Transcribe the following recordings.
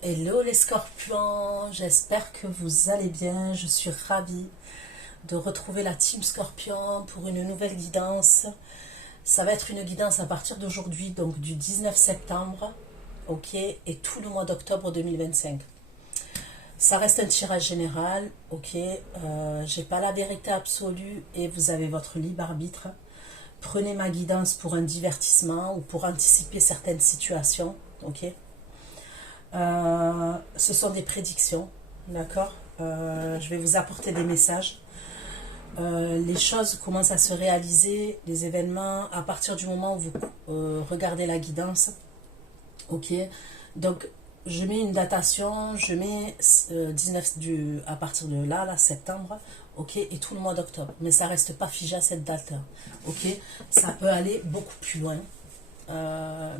Hello les scorpions, j'espère que vous allez bien. Je suis ravie de retrouver la team Scorpion pour une nouvelle guidance. Ça va être une guidance à partir d'aujourd'hui, donc du 19 septembre, ok, et tout le mois d'octobre 2025. Ça reste un tirage général, ok, j'ai pas la vérité absolue et vous avez votre libre arbitre. Prenez ma guidance pour un divertissement ou pour anticiper certaines situations, ok. Ce sont des prédictions, d'accord. Je vais vous apporter des messages. Les choses commencent à se réaliser, les événements, à partir du moment où vous regardez la guidance. Ok. Donc, je mets une datation, je mets 19 à partir de là, septembre, ok, et tout le mois d'octobre. Mais ça reste pas figé à cette date, ok. Ça peut aller beaucoup plus loin,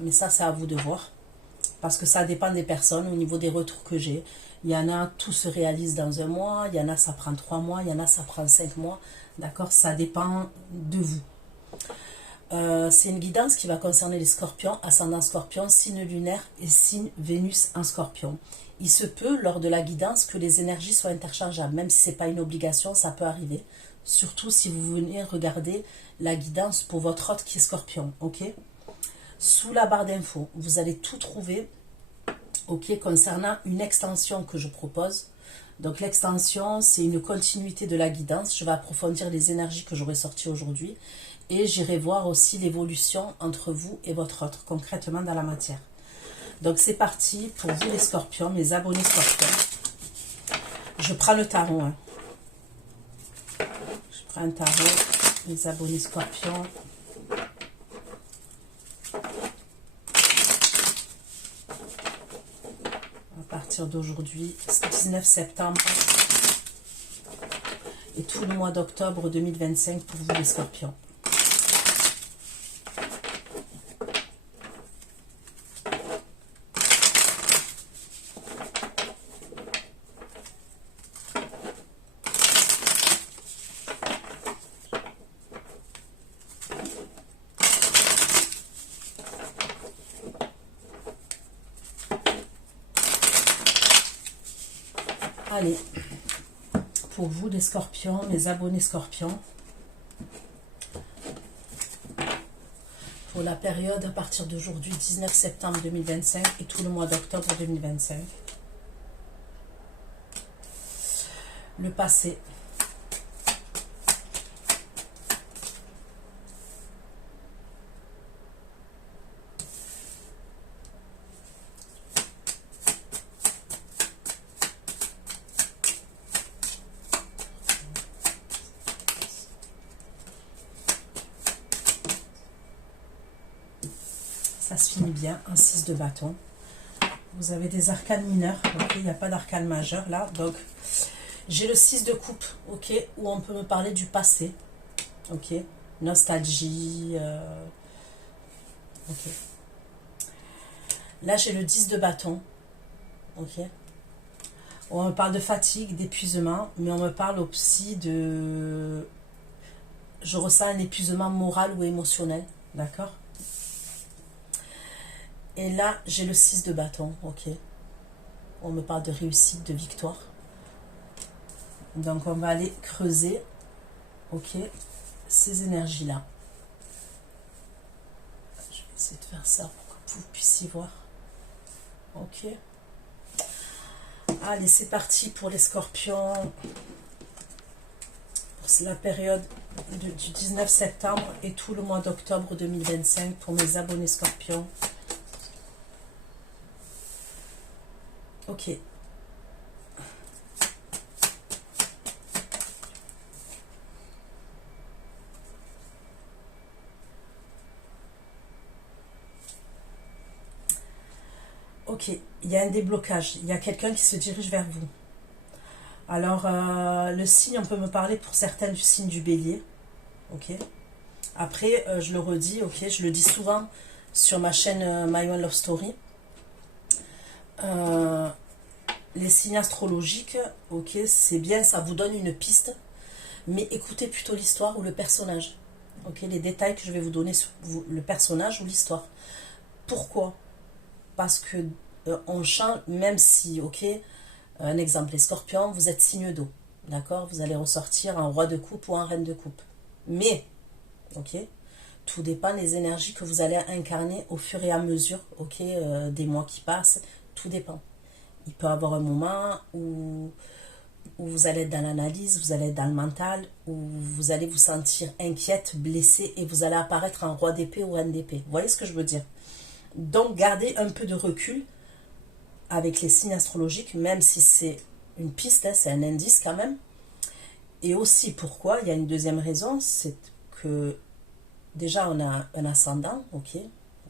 mais ça, c'est à vous de voir. Parce que ça dépend des personnes au niveau des retours que j'ai. Il y en a, tout se réalise dans un mois, il y en a, ça prend 3 mois, il y en a, ça prend 5 mois. D'accord. Ça dépend de vous. C'est une guidance qui va concerner les scorpions, ascendant scorpion, signe lunaire et signe Vénus en scorpion. Il se peut, lors de la guidance, que les énergies soient interchangeables. Même si ce n'est pas une obligation, ça peut arriver. Surtout si vous venez regarder la guidance pour votre hôte qui est scorpion. Ok. Sous la barre d'infos, vous allez tout trouver, ok, concernant une extension que je propose. Donc l'extension, c'est une continuité de la guidance. Je vais approfondir les énergies que j'aurai sorties aujourd'hui et j'irai voir aussi l'évolution entre vous et votre autre, concrètement dans la matière. Donc c'est parti pour vous les scorpions, mes abonnés scorpions. Je prends le tarot. Hein. Je prends un tarot, mes abonnés scorpions. À partir d'aujourd'hui, 19 septembre et tout le mois d'octobre 2025 pour vous les scorpions. Allez, pour vous les scorpions, mes abonnés scorpions, pour la période à partir d'aujourd'hui, 19 septembre 2025 et tout le mois d'octobre 2025. Le passé. Ça se finit bien, un 6 de bâton. Vous avez des arcanes mineurs, ok, il n'y a pas d'arcane majeur là. Donc, j'ai le 6 de coupe, ok, où on peut me parler du passé, ok, nostalgie, ok. Là, j'ai le 10 de bâton, ok. On me parle de fatigue, d'épuisement, mais on me parle aussi de... Je ressens un épuisement moral ou émotionnel, d'accord. Et là, j'ai le 6 de bâton, ok. On me parle de réussite, de victoire. Donc, on va aller creuser, ok, ces énergies-là. Je vais essayer de faire ça pour que vous puissiez voir. Ok. Allez, c'est parti pour les scorpions. C'est la période du 19 septembre et tout le mois d'octobre 2025 pour mes abonnés scorpions. Ok. Ok, il y a un déblocage. Il y a quelqu'un qui se dirige vers vous. Alors, le signe, on peut me parler pour certains du signe du bélier. Ok. Après, je le redis, ok, je le dis souvent sur ma chaîne My One Love Story. Les signes astrologiques, ok, c'est bien, ça vous donne une piste, mais écoutez plutôt l'histoire ou le personnage. Ok, les détails que je vais vous donner sur le personnage ou l'histoire. Pourquoi? Parce que on change, même si, ok, un exemple, les scorpions, vous êtes signe d'eau, d'accord? Vous allez ressortir un roi de coupe ou un reine de coupe. Mais, ok, tout dépend des énergies que vous allez incarner au fur et à mesure, ok, des mois qui passent, tout dépend. Il peut y avoir un moment où vous allez être dans l'analyse, vous allez être dans le mental, où vous allez vous sentir inquiète, blessée, et vous allez apparaître en roi d'épée ou reine d'épée. Vous voyez ce que je veux dire? Donc, gardez un peu de recul avec les signes astrologiques, même si c'est une piste, hein, c'est un indice quand même. Et aussi, pourquoi? Il y a une deuxième raison, c'est que déjà, on a un ascendant, ok,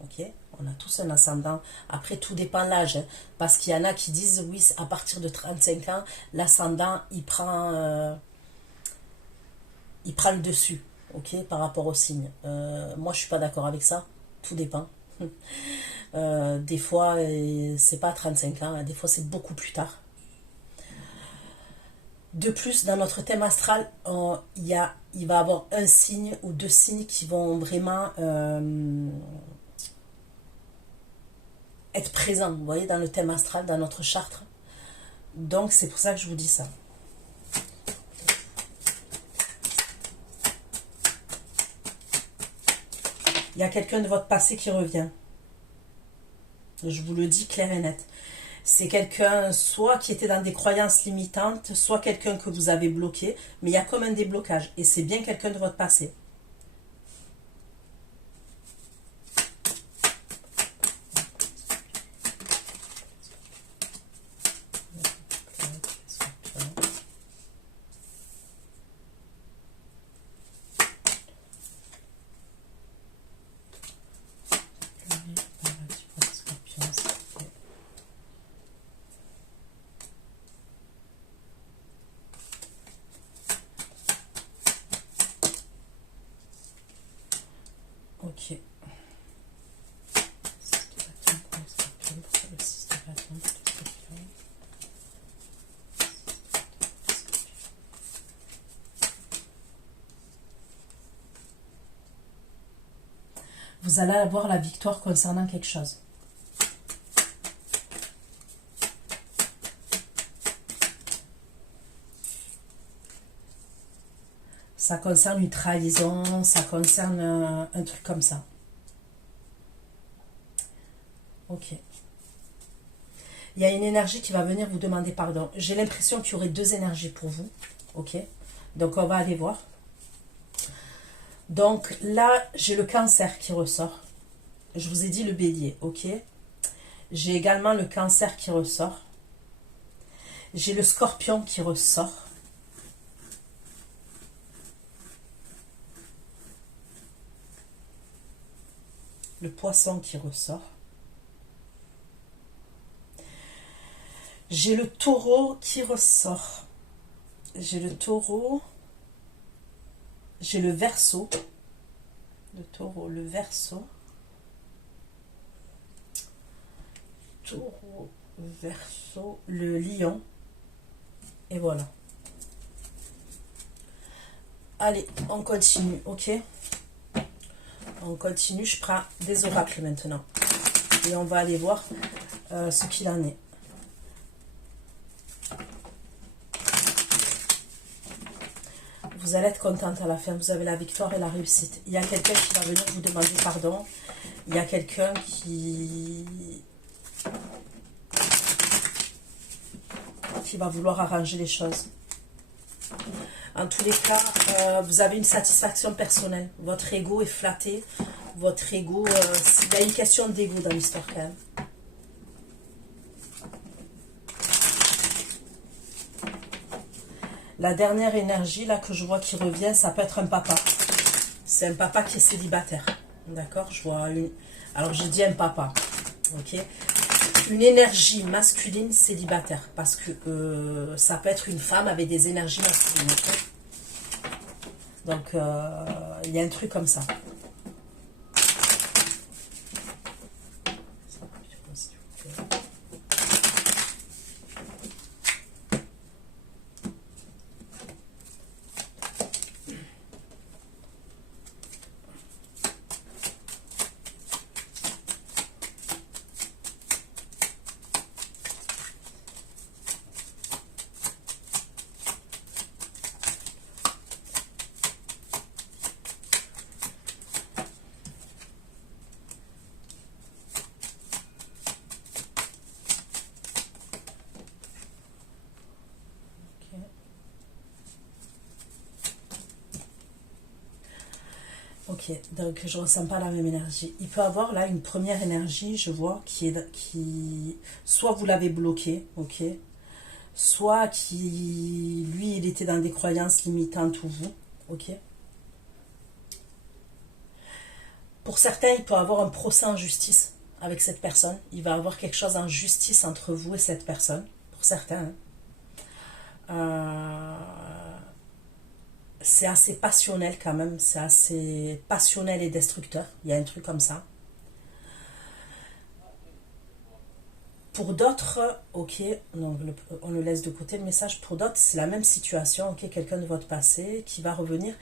ok, on a tous un ascendant. Après, tout dépend de l'âge, hein, parce qu'il y en a qui disent, oui, à partir de 35 ans, l'ascendant, il prend le dessus, ok, par rapport au signe. Moi, je suis pas d'accord avec ça, tout dépend. Des fois, c'est pas à 35 ans, hein, des fois, c'est beaucoup plus tard. De plus, dans notre thème astral, il va y avoir un signe ou deux signes qui vont vraiment être présents, vous voyez, dans le thème astral, dans notre charte. Donc, c'est pour ça que je vous dis ça. Il y a quelqu'un de votre passé qui revient. Je vous le dis clair et net. C'est quelqu'un soit qui était dans des croyances limitantes, soit quelqu'un que vous avez bloqué, mais il y a comme un déblocage. Et c'est bien quelqu'un de votre passé. Ok. Vous allez avoir la victoire concernant quelque chose. Ça concerne une trahison, ça concerne un truc comme ça. Ok. Il y a une énergie qui va venir vous demander pardon. J'ai l'impression qu'il y aurait deux énergies pour vous. Ok. Donc, on va aller voir. Donc, là, j'ai le cancer qui ressort. Je vous ai dit le bélier. Ok. J'ai également le cancer qui ressort. J'ai le scorpion qui ressort. Le poisson qui ressort. J'ai le taureau qui ressort. J'ai le taureau. J'ai le verseau. Le taureau, le verseau. Taureau, verseau, le lion. Et voilà. Allez, on continue, ok? On continue, je prends des oracles maintenant. Et on va aller voir ce qu'il en est. Vous allez être contente à la fin, vous avez la victoire et la réussite. Il y a quelqu'un qui va venir vous demander pardon. Il y a quelqu'un qui va vouloir arranger les choses. En tous les cas, vous avez une satisfaction personnelle. Votre ego est flatté. Votre ego, il y a une question d'ego dans l'histoire quand même. La dernière énergie là que je vois qui revient, ça peut être un papa. C'est un papa qui est célibataire. D'accord? Je vois une... Alors j'ai dit un papa. Ok? Une énergie masculine célibataire. Parce que ça peut être une femme avec des énergies masculines. Okay? Donc il y a un truc comme ça. Ok, donc je ressens pas la même énergie. Il peut avoir là une première énergie, je vois, soit vous l'avez bloqué, ok, soit lui, il était dans des croyances limitantes ou vous, ok. Pour certains, il peut avoir un procès en justice avec cette personne. Il va avoir quelque chose en justice entre vous et cette personne, pour certains. Hein. C'est assez passionnel quand même, c'est assez passionnel et destructeur. Il y a un truc comme ça. Pour d'autres, ok, donc on le laisse de côté le message. Pour d'autres, c'est la même situation, ok, quelqu'un de votre passé qui va revenir.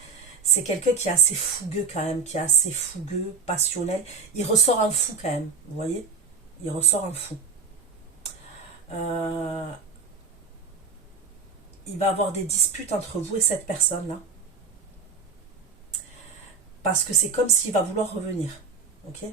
C'est quelqu'un qui est assez fougueux quand même, qui est assez fougueux, passionnel. Il ressort en fou quand même, vous voyez. Il ressort en fou. Euh, il va avoir des disputes entre vous et cette personne-là. Parce que c'est comme s'il va vouloir revenir, ok.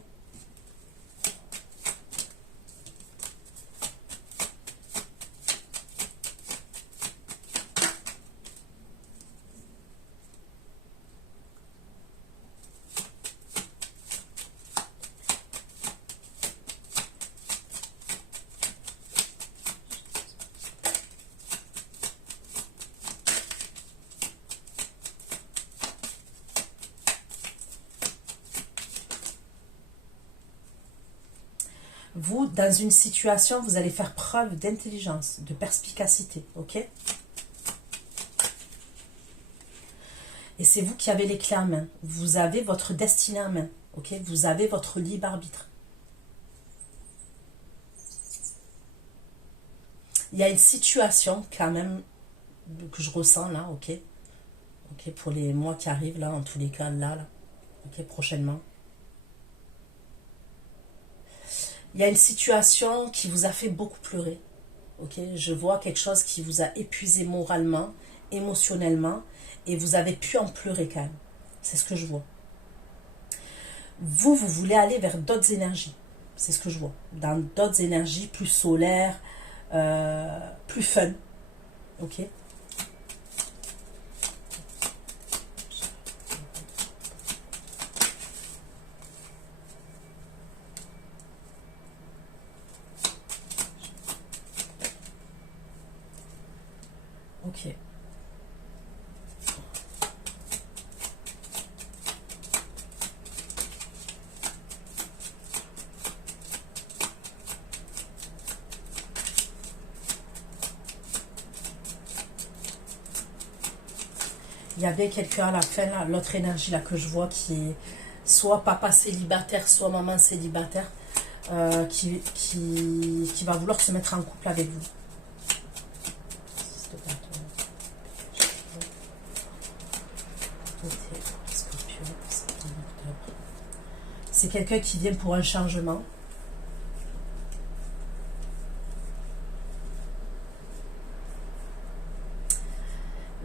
Vous, dans une situation, vous allez faire preuve d'intelligence, de perspicacité, ok? Et c'est vous qui avez les clés en main. Vous avez votre destinée en main, ok? Vous avez votre libre arbitre. Il y a une situation quand même que je ressens là, ok? Ok, pour les mois qui arrivent là, en tous les cas, là, ok, prochainement. Il y a une situation qui vous a fait beaucoup pleurer. Ok, je vois quelque chose qui vous a épuisé moralement, émotionnellement, et vous avez pu en pleurer quand même. C'est ce que je vois. Vous voulez aller vers d'autres énergies. C'est ce que je vois. Dans d'autres énergies plus solaires, plus fun. Ok. Ok. Il y avait quelqu'un à la fin, là, l'autre énergie là que je vois qui est soit papa célibataire, soit maman célibataire, qui va vouloir se mettre en couple avec vous. C'est quelqu'un qui vient pour un changement.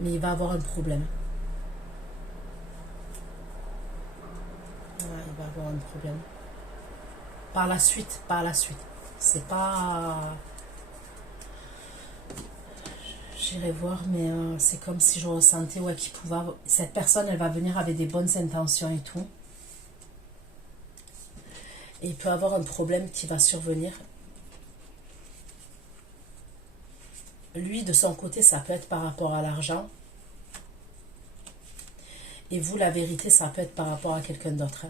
Mais il va avoir un problème. Ouais, il va avoir un problème. Par la suite, par la suite. C'est pas... J'irai voir, mais c'est comme si je ressentais ouais, qu'il pouvait... Cette personne, elle va venir avec des bonnes intentions et tout. Et il peut avoir un problème qui va survenir. Lui, de son côté, ça peut être par rapport à l'argent. Et vous, la vérité, ça peut être par rapport à quelqu'un d'autre.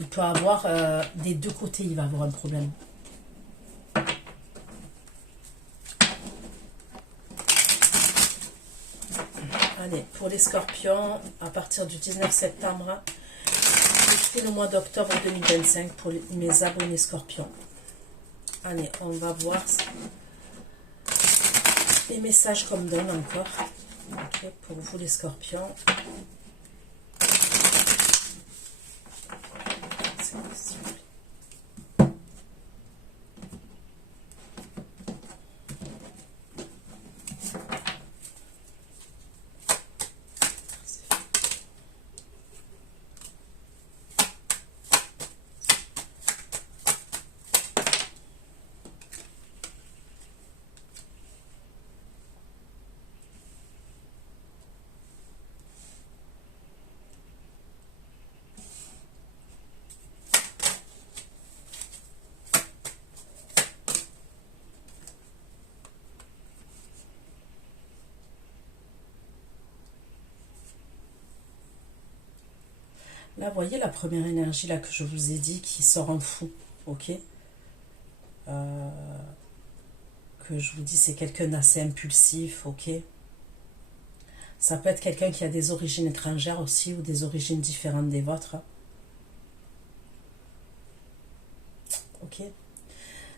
Il peut avoir... des deux côtés, il va avoir un problème. Allez, pour les scorpions, à partir du 19 septembre, jusqu'au mois d'octobre 2025 pour mes abonnés scorpions. Allez, on va voir les messages qu'on me donne encore. Okay, pour vous les scorpions. Là, vous voyez la première énergie là que je vous ai dit qui sort en fou, ok. Que je vous dis, c'est quelqu'un d'assez impulsif, ok. Ça peut être quelqu'un qui a des origines étrangères aussi ou des origines différentes des vôtres. Ok.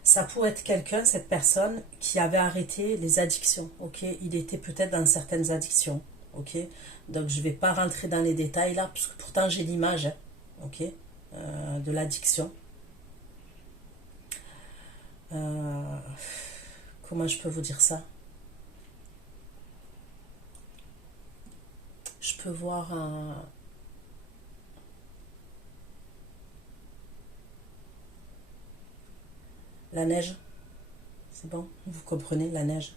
Ça pourrait être quelqu'un, cette personne, qui avait arrêté les addictions, ok. Il était peut-être dans certaines addictions, ok. Donc je ne vais pas rentrer dans les détails là, parce que pourtant j'ai l'image, hein, ok, de l'addiction. Comment je peux vous dire ça? Je peux voir la neige. C'est bon? Vous comprenez, la neige.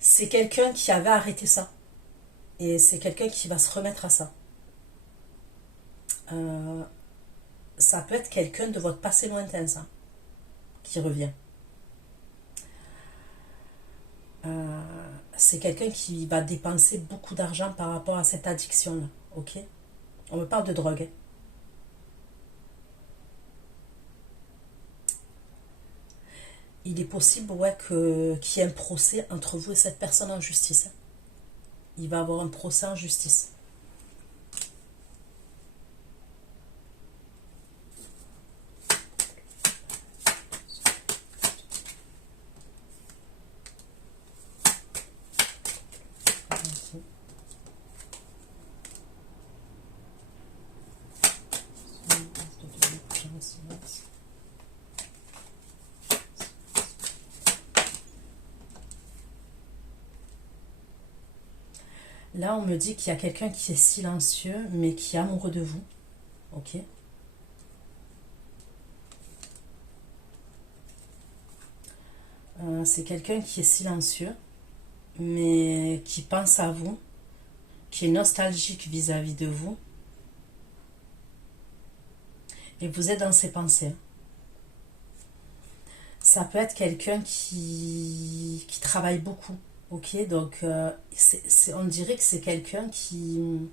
C'est quelqu'un qui avait arrêté ça. Et c'est quelqu'un qui va se remettre à ça. Euh, Ça peut être quelqu'un de votre passé lointain, ça, qui revient. C'est quelqu'un qui va dépenser beaucoup d'argent par rapport à cette addiction-là, ok. On me parle de drogue. Il est possible, ouais, qu'il y ait un procès entre vous et cette personne en justice. Il va avoir un procès en justice. Là, on me dit qu'il y a quelqu'un qui est silencieux, mais qui est amoureux de vous. Ok. C'est quelqu'un qui est silencieux, mais qui pense à vous, qui est nostalgique vis-à-vis de vous. Et vous êtes dans ses pensées. Ça peut être quelqu'un qui travaille beaucoup. Ok, donc on dirait que c'est quelqu'un qui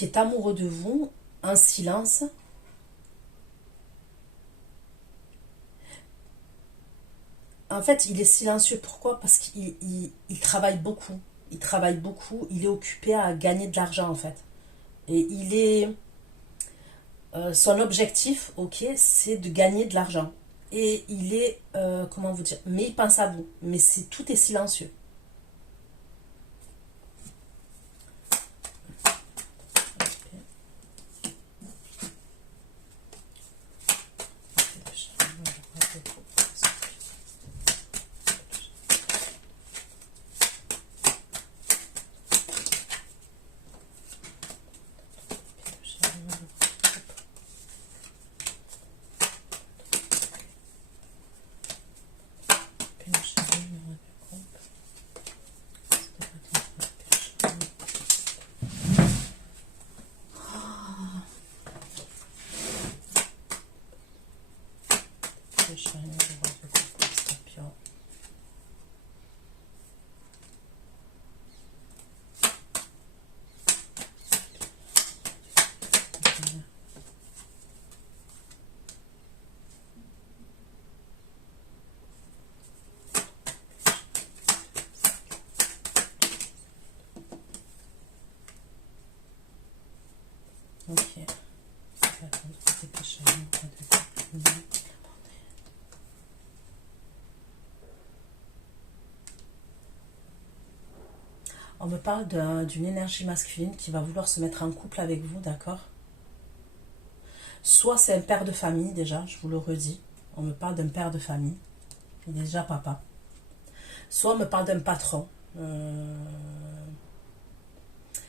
est amoureux de vous en silence. En fait, il est silencieux. Pourquoi? Parce qu'il travaille beaucoup. Il travaille beaucoup. Il est occupé à gagner de l'argent, en fait. Et il est... son objectif, ok, c'est de gagner de l'argent. Et il est... comment vous dire? Mais il pense à vous. Mais tout est silencieux. Ok. On me parle d'une énergie masculine qui va vouloir se mettre en couple avec vous, d'accord? Soit c'est un père de famille déjà, je vous le redis. On me parle d'un père de famille. Il est déjà papa. Soit on me parle d'un patron.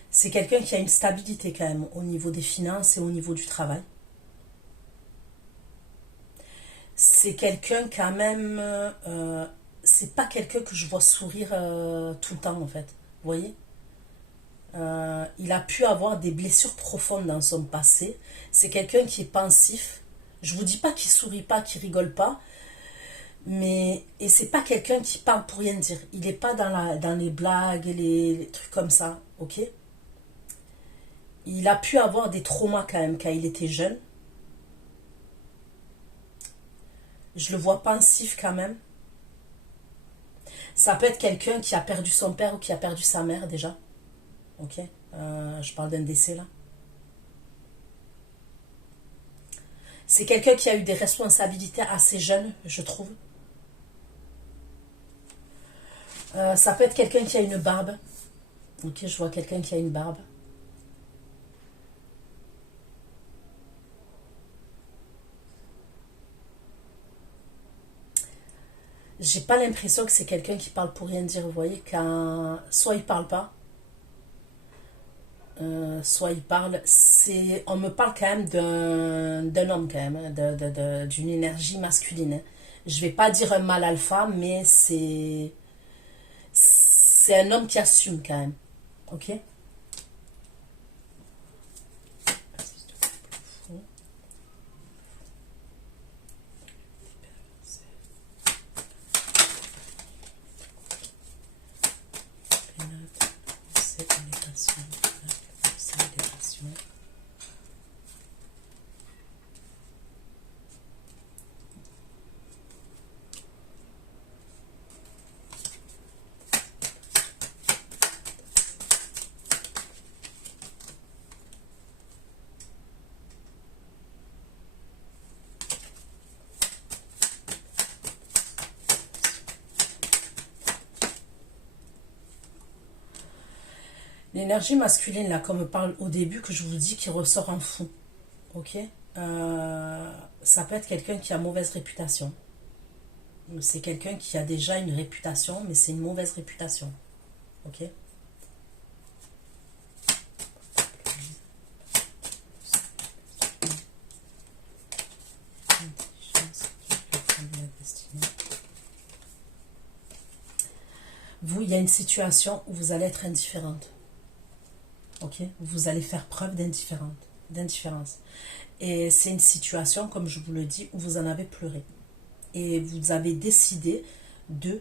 C'est quelqu'un qui a une stabilité quand même au niveau des finances et au niveau du travail. C'est quelqu'un quand même... c'est pas quelqu'un que je vois sourire tout le temps en fait. Vous voyez? Il a pu avoir des blessures profondes dans son passé. C'est quelqu'un qui est pensif. Je vous dis pas qu'il sourit pas, qu'il rigole pas, mais et c'est pas quelqu'un qui parle pour rien dire. Il est pas dans les blagues et les trucs comme ça, ok? il a pu avoir des traumas quand même quand il était jeune. Je le vois pensif quand même. Ça peut être quelqu'un qui a perdu son père ou qui a perdu sa mère déjà. Ok. Je parle d'un décès là. C'est quelqu'un qui a eu des responsabilités assez jeunes, je trouve. Ça peut être quelqu'un qui a une barbe. Ok, je vois quelqu'un qui a une barbe. J'ai pas l'impression que c'est quelqu'un qui parle pour rien dire, vous voyez, quand soit il parle pas, soit il parle. On me parle quand même d'un homme quand même, hein, d'une énergie masculine, hein. Je vais pas dire un mâle alpha, mais c'est un homme qui assume quand même, ok. L'énergie masculine, là, comme on parle au début, que je vous dis, qui ressort en fou. Ok. Ça peut être quelqu'un qui a mauvaise réputation. C'est quelqu'un qui a déjà une réputation, mais c'est une mauvaise réputation. Ok. Vous, il y a une situation où vous allez être indifférente. Ok. Vous allez faire preuve d'indifférence. Et c'est une situation, comme je vous le dis, où vous en avez pleuré. Et vous avez décidé de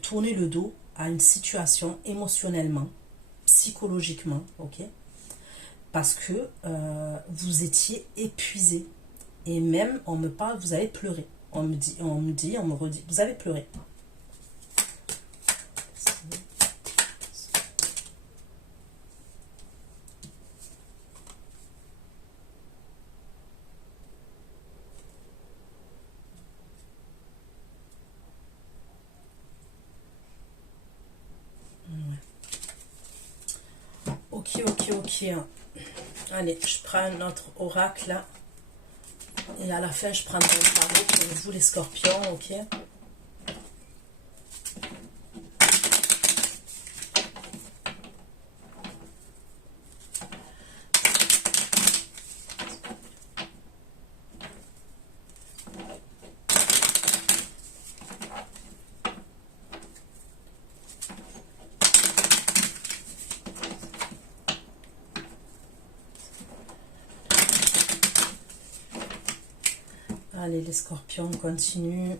tourner le dos à une situation émotionnellement, psychologiquement, ok, parce que vous étiez épuisé. Et même, on me parle, vous avez pleuré. On me redit, vous avez pleuré. Ok. Allez, je prends un autre oracle là. Et à la fin, je prendrai un tarot pour vous les scorpions, ok. Allez, les scorpions, on continue.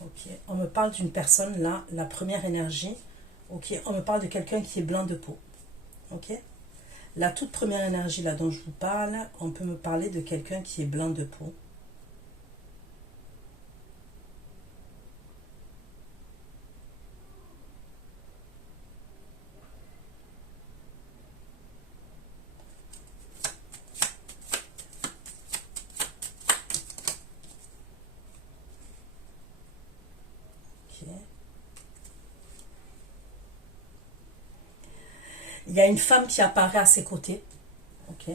Ok, on me parle d'une personne là, la première énergie. Ok, on me parle de quelqu'un qui est blanc de peau. Ok, la toute première énergie là dont je vous parle, on peut me parler de quelqu'un qui est blanc de peau. Ok. Il y a une femme qui apparaît à ses côtés. Ok.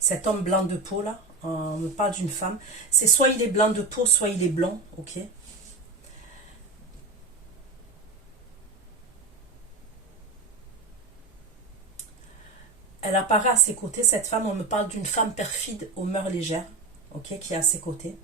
Cet homme blanc de peau là, on me parle d'une femme. C'est soit il est blanc de peau, soit il est blond. Ok. Elle apparaît à ses côtés. Cette femme, on me parle d'une femme perfide aux mœurs légères. Ok, qui est à ses côtés.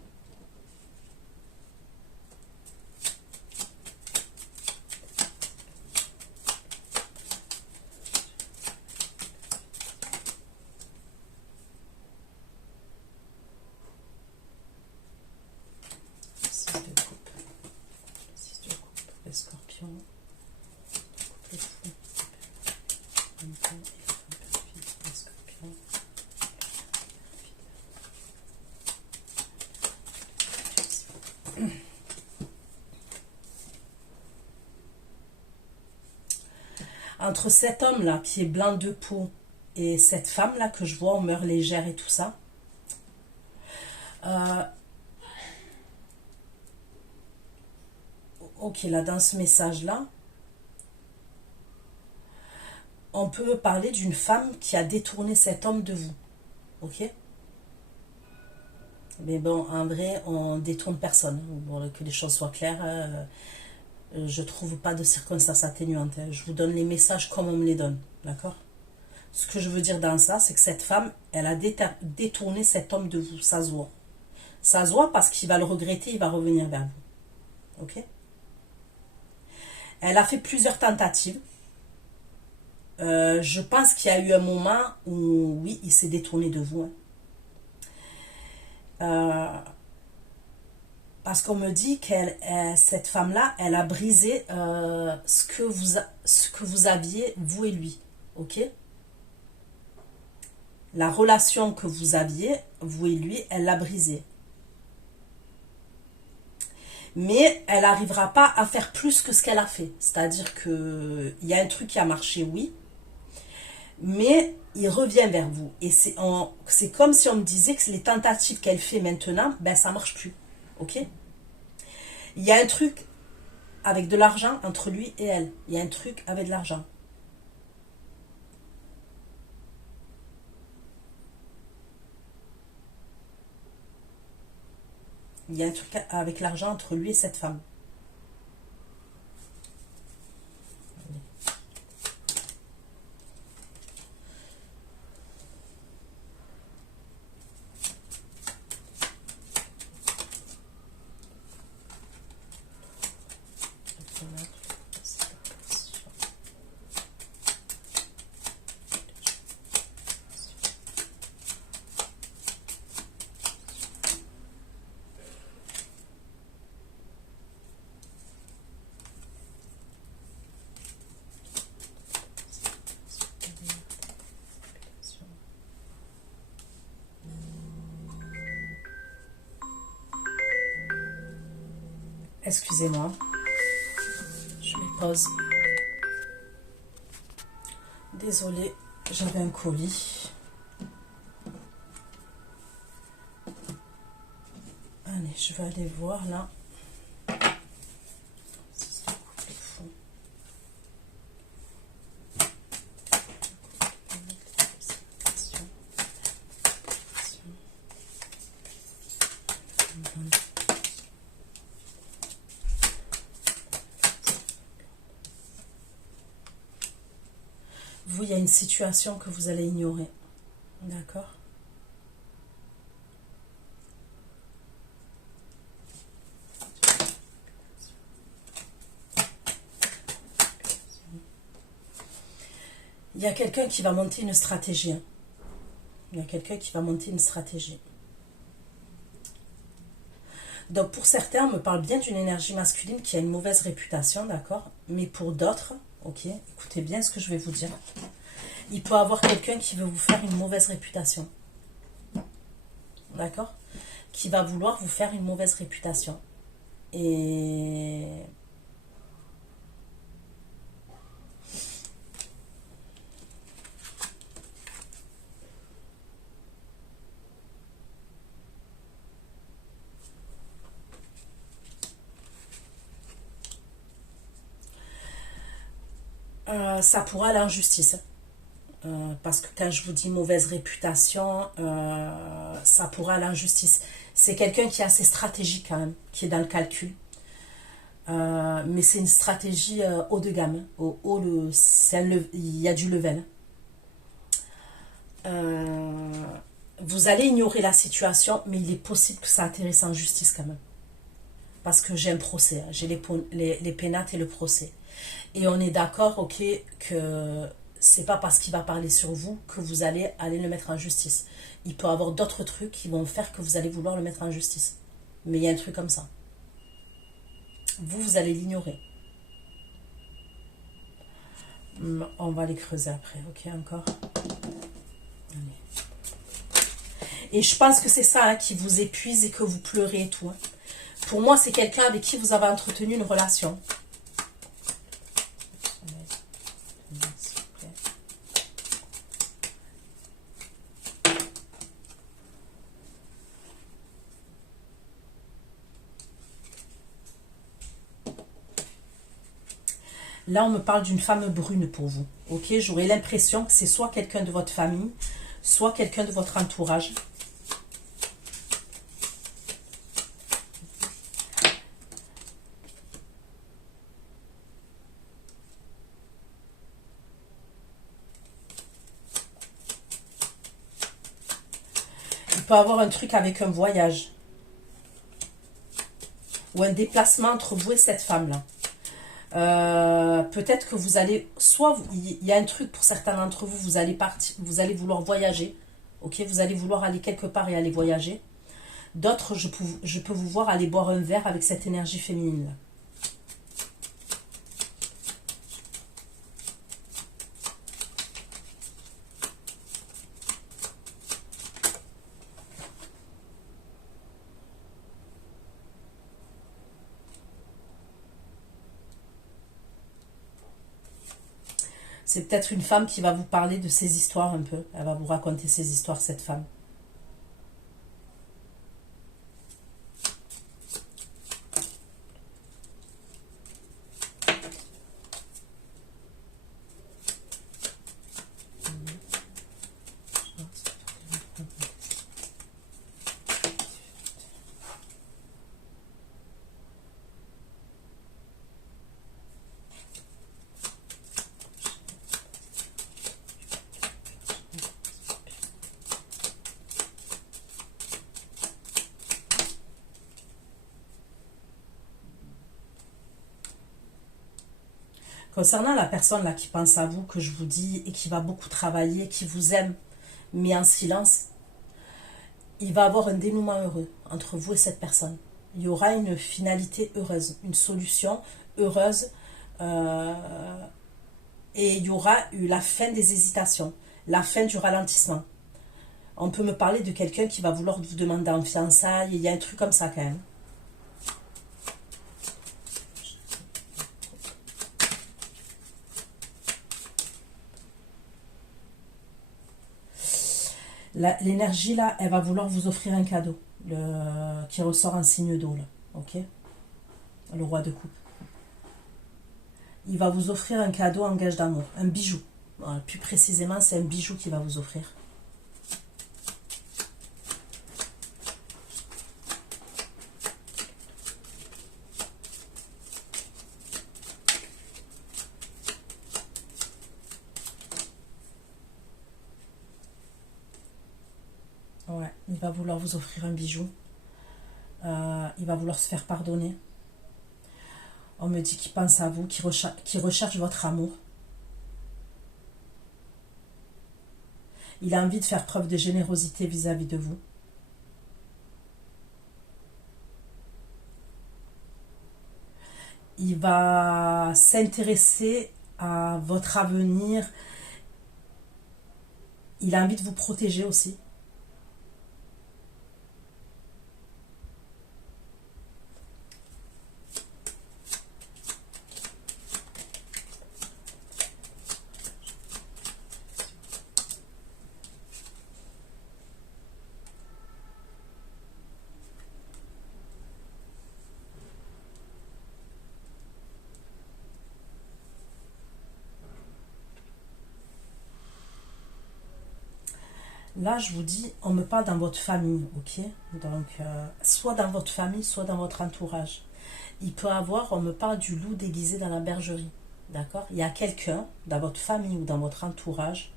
Scorpion. Couple fou. En même temps, et femme perfide, les Scorpions. Entre cet homme-là qui est blanc de peau et cette femme-là que je vois, on meurt légère et tout ça, ok, là, dans ce message-là, on peut parler d'une femme qui a détourné cet homme de vous. Ok? Mais bon, en vrai, on détourne personne. Pour que les choses soient claires, je trouve pas de circonstances atténuantes. Je vous donne les messages comme on me les donne. D'accord? Ce que je veux dire dans ça, c'est que cette femme, elle a détourné cet homme de vous. Ça se voit. Ça se voit parce qu'il va le regretter, il va revenir vers vous. Ok? Elle a fait plusieurs tentatives. Je pense qu'il y a eu un moment où, oui, il s'est détourné de vous. Parce qu'on me dit que cette femme-là, elle a brisé ce que vous aviez, vous et lui. Ok? La relation que vous aviez, vous et lui, elle l'a brisée. Mais elle n'arrivera pas à faire plus que ce qu'elle a fait. C'est-à-dire qu'il y a un truc qui a marché, oui, mais il revient vers vous. Et c'est comme si on me disait que les tentatives qu'elle fait maintenant, ben ça ne marche plus. Ok? Il y a un truc avec de l'argent entre lui et elle. Il y a un truc avec de l'argent. Il y a un truc avec l'argent entre lui et cette femme. Excusez-moi, je mets pause. Désolée, j'avais un colis. Allez, je vais aller voir là. Vous, il y a une situation que vous allez ignorer. D'accord? Il y a quelqu'un qui va monter une stratégie. Hein. Il y a quelqu'un qui va monter une stratégie. Donc pour certains, on me parle bien d'une énergie masculine qui a une mauvaise réputation, d'accord? Mais pour d'autres, ok, écoutez bien ce que je vais vous dire. Il peut y avoir quelqu'un qui veut vous faire une mauvaise réputation. D'accord? Qui va vouloir vous faire une mauvaise réputation. Et... ça pourra aller en justice. Parce que quand je vous dis mauvaise réputation, ça pourra aller en justice. C'est quelqu'un qui est assez stratégique quand même, qui est dans le calcul. Mais c'est une stratégie haut de gamme. Il y a du level. Vous allez ignorer la situation, mais il est possible que ça atterrisse en justice quand même. Parce que j'ai un procès, hein. J'ai les pénates et le procès. Et on est d'accord, ok, que c'est pas parce qu'il va parler sur vous que vous allez aller le mettre en justice. Il peut y avoir d'autres trucs qui vont faire que vous allez vouloir le mettre en justice. Mais il y a un truc comme ça. Vous allez l'ignorer. On va les creuser après, ok, encore. Et je pense que c'est ça hein, qui vous épuise et que vous pleurez et tout. Hein. Pour moi, c'est quelqu'un avec qui vous avez entretenu une relation. Là, on me parle d'une femme brune pour vous. Ok, j'aurais l'impression que c'est soit quelqu'un de votre famille, soit quelqu'un de votre entourage. Il peut avoir un truc avec un voyage. Ou un déplacement entre vous et cette femme-là. Peut-être que vous allez, soit il y a un truc pour certains d'entre vous, vous allez partir, vous allez vouloir voyager, ok, vous allez vouloir aller quelque part et aller voyager. D'autres, je peux vous voir aller boire un verre avec cette énergie féminine là. C'est peut-être une femme qui va vous parler de ses histoires un peu. Elle va vous raconter ses histoires, cette femme. Concernant la personne là qui pense à vous, que je vous dis, et qui va beaucoup travailler, qui vous aime, mais en silence, il va avoir un dénouement heureux entre vous et cette personne. Il y aura une finalité heureuse, une solution heureuse, et il y aura eu la fin des hésitations, la fin du ralentissement. On peut me parler de quelqu'un qui va vouloir vous demander en fiançailles, il y a un truc comme ça quand même. L'énergie là, elle va vouloir vous offrir un cadeau qui ressort en signe d'eau là, ok? Le roi de coupe. Il va vous offrir un cadeau en gage d'amour, un bijou. Voilà, plus précisément, c'est un bijou qu'il va vous offrir. Ouais, il va vouloir vous offrir un bijou. Il va vouloir se faire pardonner. On me dit qu'il pense à vous, qu'il recherche votre amour. Il a envie de faire preuve de générosité vis-à-vis de vous. Il va s'intéresser à votre avenir. Il a envie de vous protéger aussi. Là, je vous dis, on me parle dans votre famille, ok? Donc, soit dans votre famille, soit dans votre entourage. Il peut avoir, on me parle du loup déguisé dans la bergerie, d'accord? Il y a quelqu'un dans votre famille ou dans votre entourage.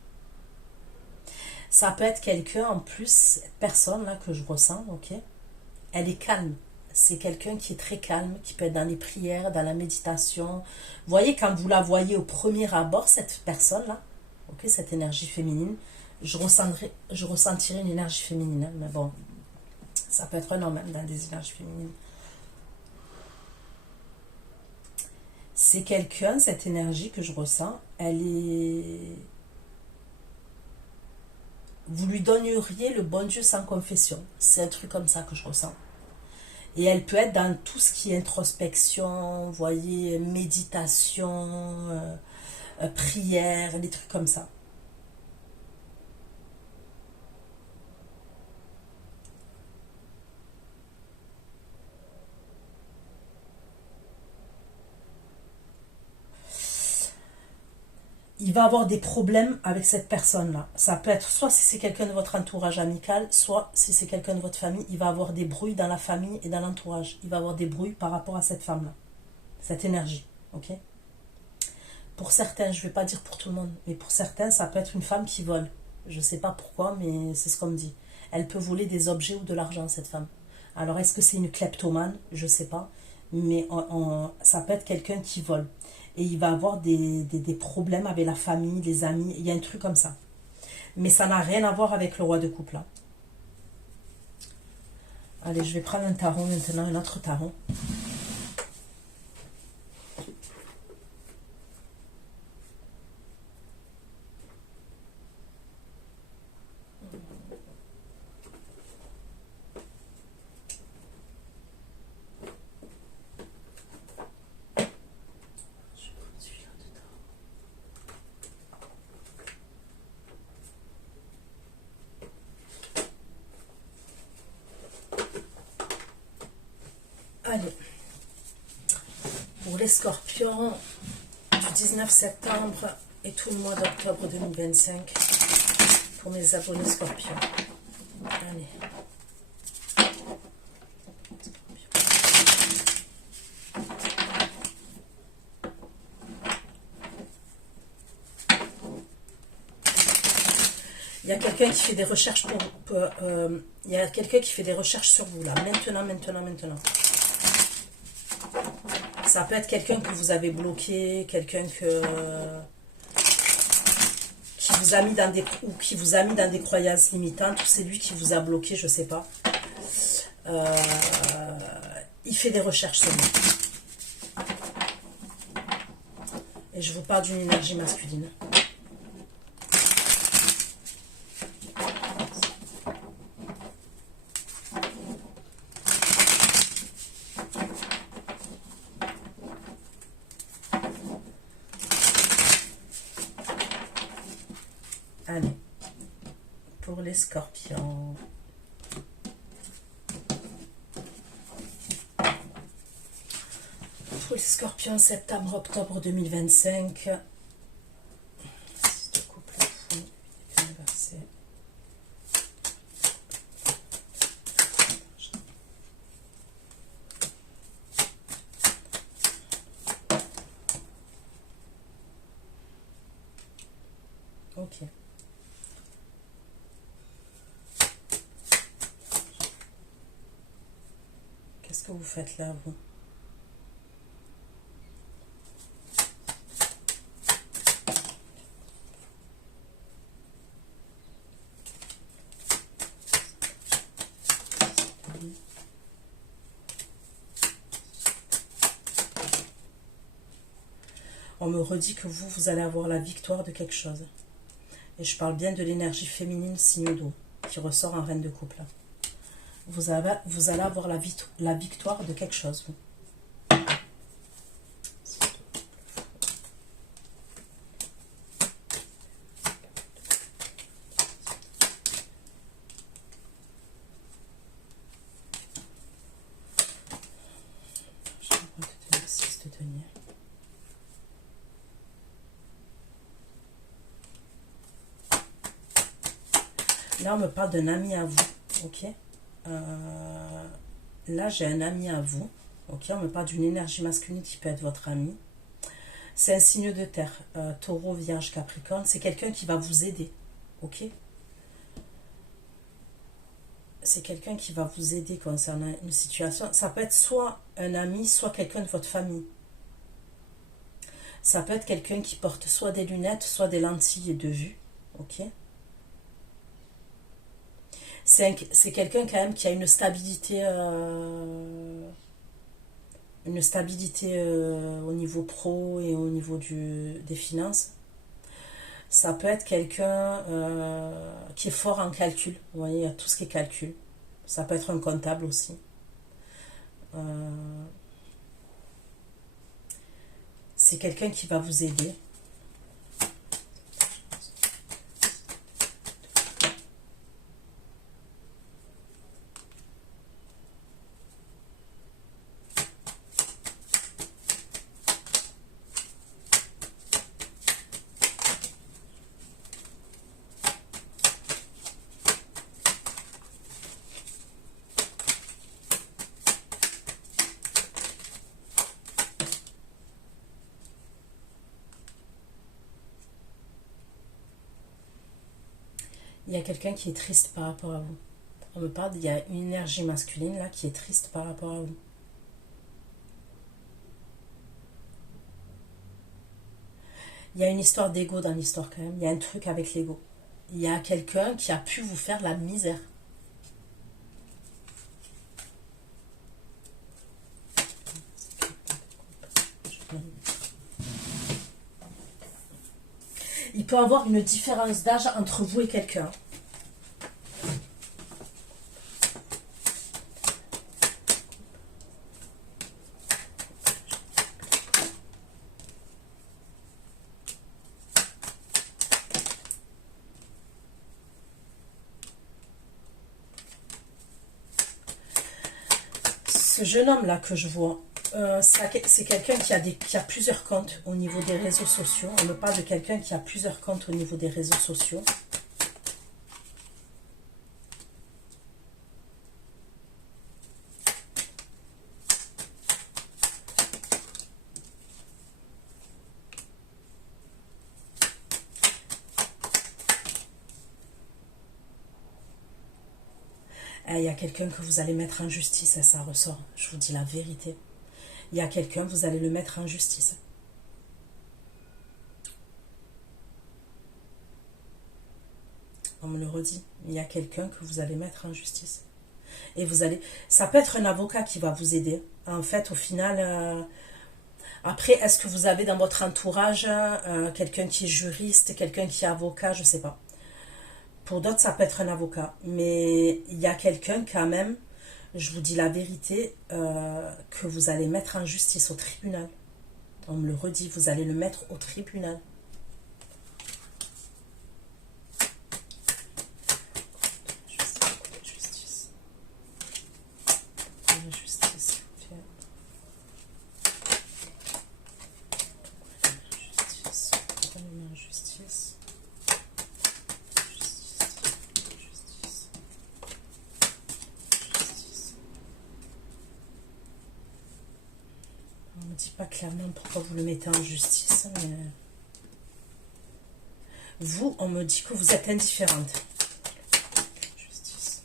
Ça peut être quelqu'un, en plus, cette personne là que je ressens, ok? Elle est calme. C'est quelqu'un qui est très calme, qui peut être dans les prières, dans la méditation. Vous voyez, quand vous la voyez au premier abord, cette personne-là, ok, cette énergie féminine, je ressentirai une énergie féminine, hein, mais bon, ça peut être un homme même dans des énergies féminines. C'est quelqu'un, cette énergie que je ressens, elle est... Vous lui donneriez le bon Dieu sans confession. C'est un truc comme ça que je ressens. Et elle peut être dans tout ce qui est introspection, vous voyez, méditation, prière, des trucs comme ça. Il va avoir des problèmes avec cette personne-là. Ça peut être soit si c'est quelqu'un de votre entourage amical, soit si c'est quelqu'un de votre famille, il va avoir des bruits dans la famille et dans l'entourage. Il va avoir des bruits par rapport à cette femme-là, cette énergie, ok? Pour certains, je ne vais pas dire pour tout le monde, mais pour certains, ça peut être une femme qui vole. Je ne sais pas pourquoi, mais c'est ce qu'on me dit. Elle peut voler des objets ou de l'argent, cette femme. Alors, est-ce que c'est une kleptomane? Je ne sais pas. Mais ça peut être quelqu'un qui vole. Et il va avoir des problèmes avec la famille, les amis. Il y a un truc comme ça. Mais ça n'a rien à voir avec le roi de coupe, là. Allez, je vais prendre un tarot maintenant, un autre tarot. Allez, pour les scorpions du 19 septembre et tout le mois d'octobre 2025, pour mes abonnés scorpions. Allez. Il y a quelqu'un qui fait des recherches il y a quelqu'un qui fait des recherches sur vous là, maintenant. Ça peut être quelqu'un que vous avez bloqué, quelqu'un qui vous a mis dans des croyances limitantes, ou c'est lui qui vous a bloqué, je sais pas. Il fait des recherches sur vous. Et je vous parle d'une énergie masculine. Allez, pour les scorpions. Pour les scorpions, septembre-octobre 2025. Je coupe le fond, inversé. Ok. Qu'est-ce que vous faites là, vous? On me redit que vous allez avoir la victoire de quelque chose. Et je parle bien de l'énergie féminine signe d'eau, qui ressort en reine de couple. Vous allez avoir la victoire de quelque chose. Vous. Je vais te donner 6 de denier. Là, on me parle d'un ami à vous, ok? Là, j'ai un ami à vous, ok? On me parle d'une énergie masculine qui peut être votre ami. C'est un signe de terre, taureau, vierge, capricorne. C'est quelqu'un qui va vous aider, ok? C'est quelqu'un qui va vous aider concernant une situation. Ça peut être soit un ami, soit quelqu'un de votre famille. Ça peut être quelqu'un qui porte soit des lunettes, soit des lentilles de vue, ok? C'est quelqu'un quand même qui a une une stabilité au niveau pro et au niveau des finances. Ça peut être quelqu'un qui est fort en calcul. Vous voyez, il y a tout ce qui est calcul. Ça peut être un comptable aussi. C'est quelqu'un qui va vous aider. Il y a quelqu'un qui est triste par rapport à vous. On me parle, il y a une énergie masculine là qui est triste par rapport à vous. Il y a une histoire d'ego dans l'histoire quand même. Il y a un truc avec l'ego. Il y a quelqu'un qui a pu vous faire la misère. Il peut y avoir une différence d'âge entre vous et quelqu'un. Ce jeune homme là que je vois, c'est quelqu'un qui a plusieurs comptes au niveau des réseaux sociaux. On me parle de quelqu'un qui a plusieurs comptes au niveau des réseaux sociaux. Il y a quelqu'un que vous allez mettre en justice, ça ressort. Je vous dis la vérité. Il y a quelqu'un, vous allez le mettre en justice. On me le redit. Il y a quelqu'un que vous allez mettre en justice. Et vous allez... Ça peut être un avocat qui va vous aider. En fait, au final... Après, est-ce que vous avez dans votre entourage quelqu'un qui est juriste, quelqu'un qui est avocat, je ne sais pas. Pour d'autres, ça peut être un avocat. Mais il y a quelqu'un quand même, je vous dis la vérité, que vous allez mettre en justice au tribunal. On me le redit, vous allez le mettre au tribunal. Justice. Justice. Justice. On ne dit pas clairement pourquoi vous le mettez en justice, mais... Vous, on me dit que vous êtes indifférente. Justice. Justice.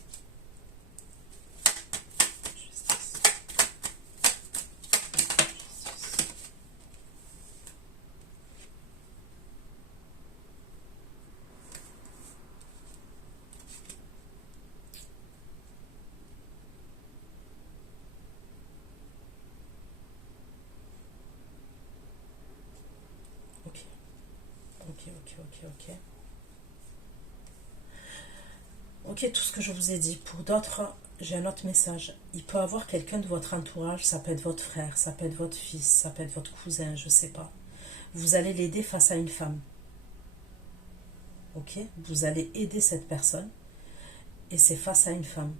Ok. Ok, tout ce que je vous ai dit. Pour d'autres, j'ai un autre message. Il peut y avoir quelqu'un de votre entourage, ça peut être votre frère, ça peut être votre fils, ça peut être votre cousin, je sais pas. Vous allez l'aider face à une femme. Ok? Vous allez aider cette personne et c'est face à une femme.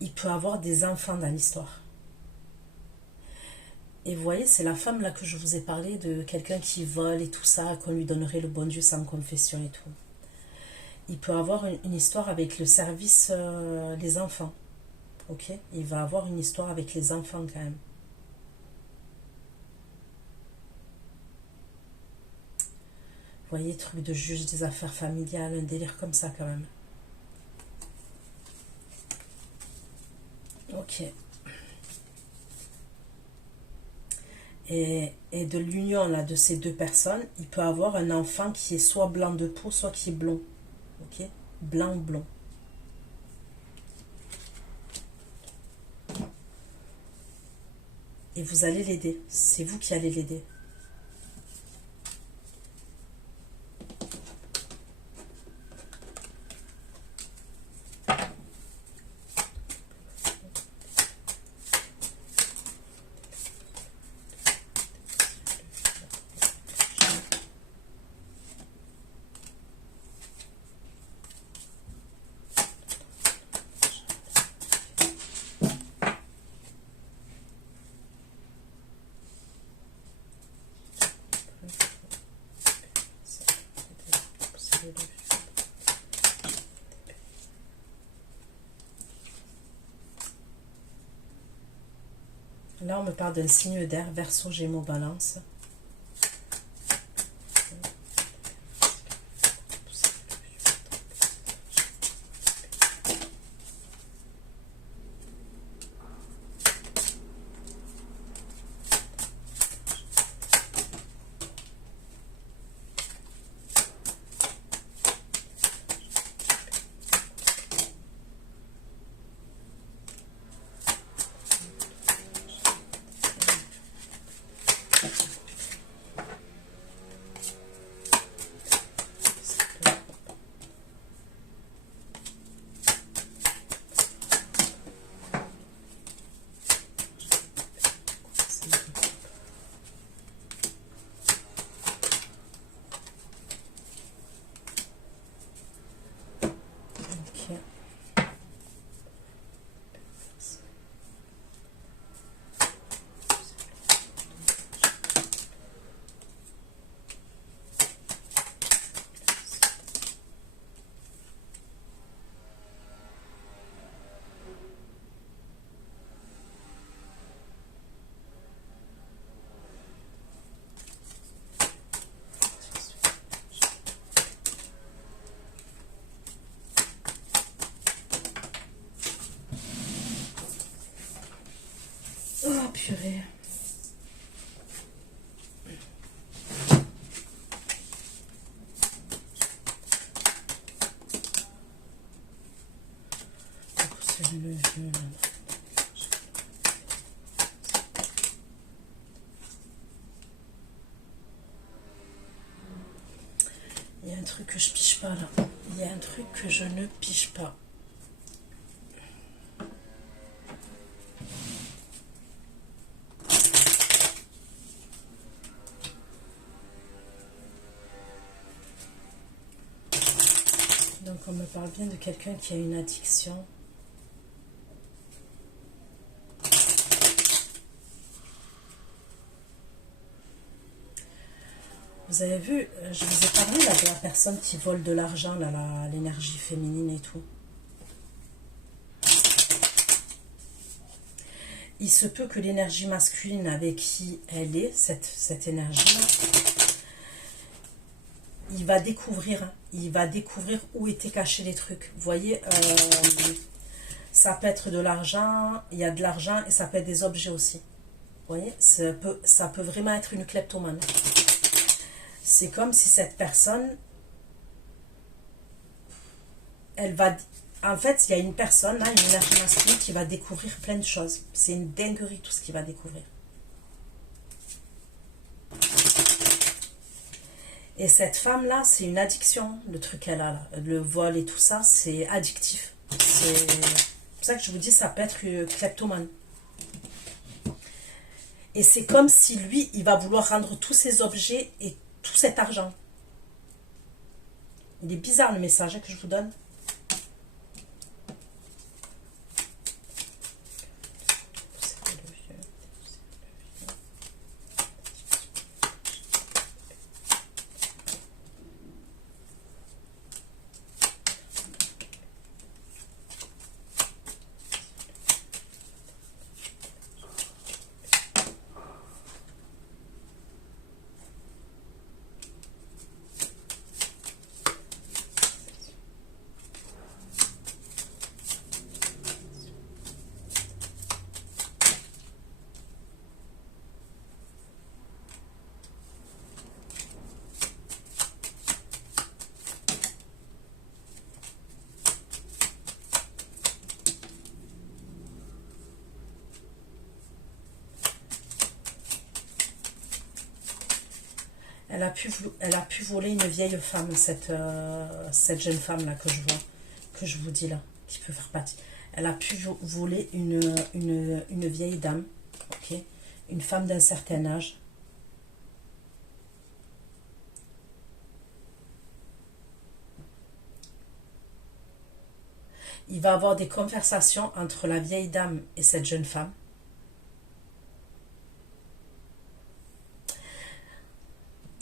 Il peut y avoir des enfants dans l'histoire. Et vous voyez, c'est la femme là que je vous ai parlé, de quelqu'un qui vole et tout ça, qu'on lui donnerait le bon Dieu sans confession et tout. Il peut avoir une histoire avec le service des enfants. Ok? Il va avoir une histoire avec les enfants quand même. Vous voyez, truc de juge des affaires familiales, un délire comme ça quand même. Ok. Et de l'union là de ces deux personnes, il peut avoir un enfant qui est soit blanc de peau, soit qui est blond. Ok? Blanc ou blond. et vous allez l'aider. C'est vous qui allez l'aider. Là, on me parle d'un signe d'air, Verseau, Gémeaux, Balance. Oh purée. Il y a un truc que je pige pas là. Il y a un truc que je ne pige pas. Donc on me parle bien de quelqu'un qui a une addiction. Vous avez vu, je vous ai parlé là de la personne qui vole de l'argent, là, l'énergie féminine et tout. Il se peut que l'énergie masculine avec qui elle est, cette énergie-là, il va découvrir où étaient cachés les trucs. Vous voyez, ça peut être de l'argent, il y a de l'argent et ça peut être des objets aussi. Vous voyez, ça peut vraiment être une kleptomane. C'est comme si cette personne, elle va... En fait, il y a une personne, là, une énergie masculine qui va découvrir plein de choses. C'est une dinguerie tout ce qu'il va découvrir. Et cette femme-là, c'est une addiction, le truc qu'elle a là. Le vol et tout ça, c'est addictif. C'est pour ça que je vous dis, ça peut être kleptomane. Et c'est comme si lui, il va vouloir rendre tous ces objets et tout cet argent. Il est bizarre le message que je vous donne. Elle a pu voler une vieille femme, cette jeune femme-là que je vous dis là, qui peut faire partie. Elle a pu voler une vieille dame, ok, une femme d'un certain âge. Il va y avoir des conversations entre la vieille dame et cette jeune femme.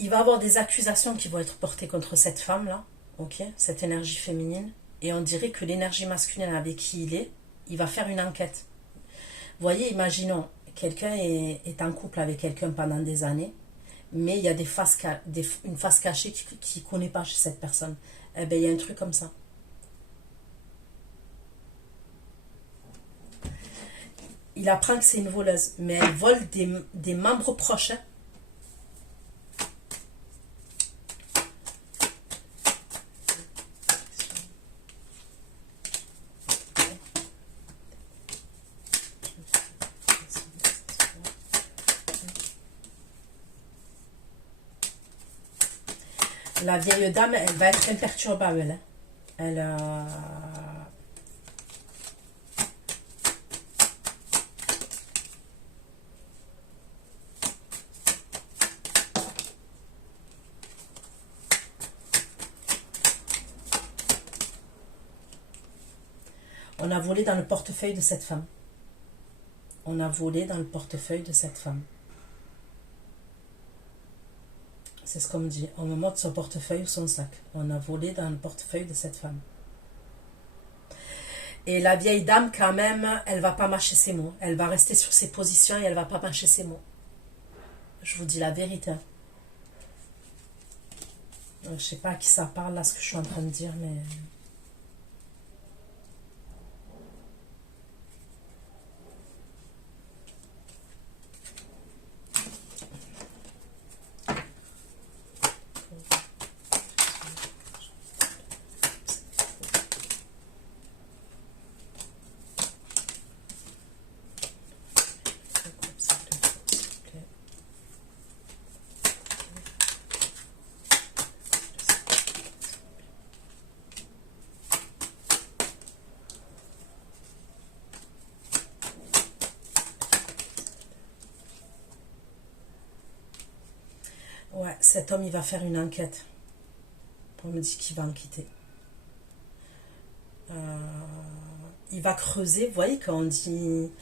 Il va y avoir des accusations qui vont être portées contre cette femme-là, ok, cette énergie féminine. Et on dirait que l'énergie masculine avec qui il va faire une enquête. Vous voyez, imaginons, quelqu'un est en couple avec quelqu'un pendant des années, mais il y a une face cachée qui ne connaît pas chez cette personne. Eh bien, il y a un truc comme ça. Il apprend que c'est une voleuse, mais elle vole des membres proches. Hein. La vieille dame, elle va être imperturbable. Hein. Elle, on a volé dans le portefeuille de cette femme. On a volé dans le portefeuille de cette femme. C'est ce qu'on me dit. On me montre son portefeuille ou son sac. On a volé dans le portefeuille de cette femme. Et la vieille dame, quand même, elle va pas mâcher ses mots. Elle va rester sur ses positions et elle va pas mâcher ses mots. Je vous dis la vérité. Je sais pas à qui ça parle, là, ce que je suis en train de dire, mais... Ouais, cet homme, il va faire une enquête. On me dit qu'il va en quitter. Il va creuser, vous voyez, quand on dit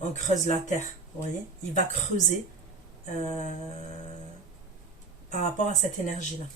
on creuse la terre, vous voyez, il va creuser par rapport à cette énergie-là.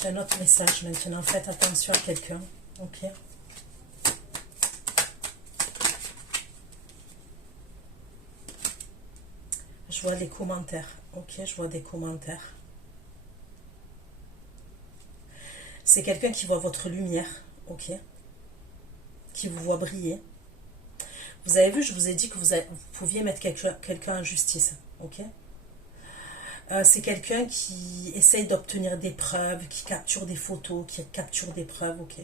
J'ai un autre message maintenant. Faites attention à quelqu'un. Ok. Je vois des commentaires. Ok, je vois des commentaires. C'est quelqu'un qui voit votre lumière. Ok. Qui vous voit briller. Vous avez vu, je vous ai dit que vous pouviez mettre quelqu'un en justice. Ok. C'est quelqu'un qui essaye d'obtenir des preuves, qui capture des photos, qui capture des preuves, ok.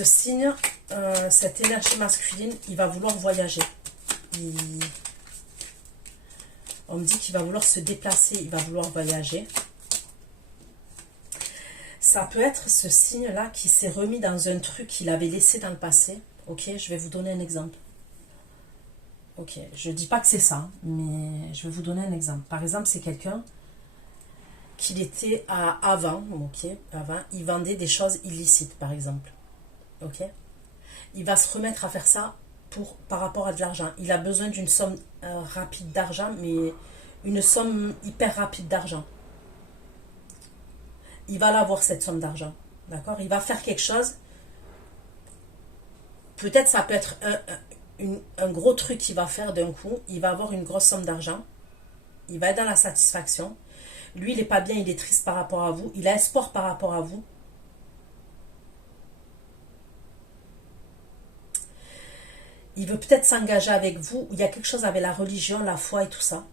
ce signe, cette énergie masculine, il va vouloir voyager. On me dit qu'il va vouloir se déplacer, il va vouloir voyager. Ça peut être ce signe-là qui s'est remis dans un truc qu'il avait laissé dans le passé. Ok, je vais vous donner un exemple. Ok, je ne dis pas que c'est ça, mais je vais vous donner un exemple. Par exemple, c'est quelqu'un qu'il était avant, ok, avant, il vendait des choses illicites, par exemple. Ok, il va se remettre à faire ça par rapport à de l'argent. Il a besoin d'une somme rapide d'argent, mais une somme hyper rapide d'argent. Il va l'avoir, cette somme d'argent. D'accord? Il va faire quelque chose. Peut-être ça peut être un gros truc qu'il va faire d'un coup. Il va avoir une grosse somme d'argent. Il va être dans la satisfaction. Lui, il n'est pas bien, il est triste par rapport à vous. Il a espoir par rapport à vous. Il veut peut-être s'engager avec vous. Il y a quelque chose avec la religion, la foi et tout ça.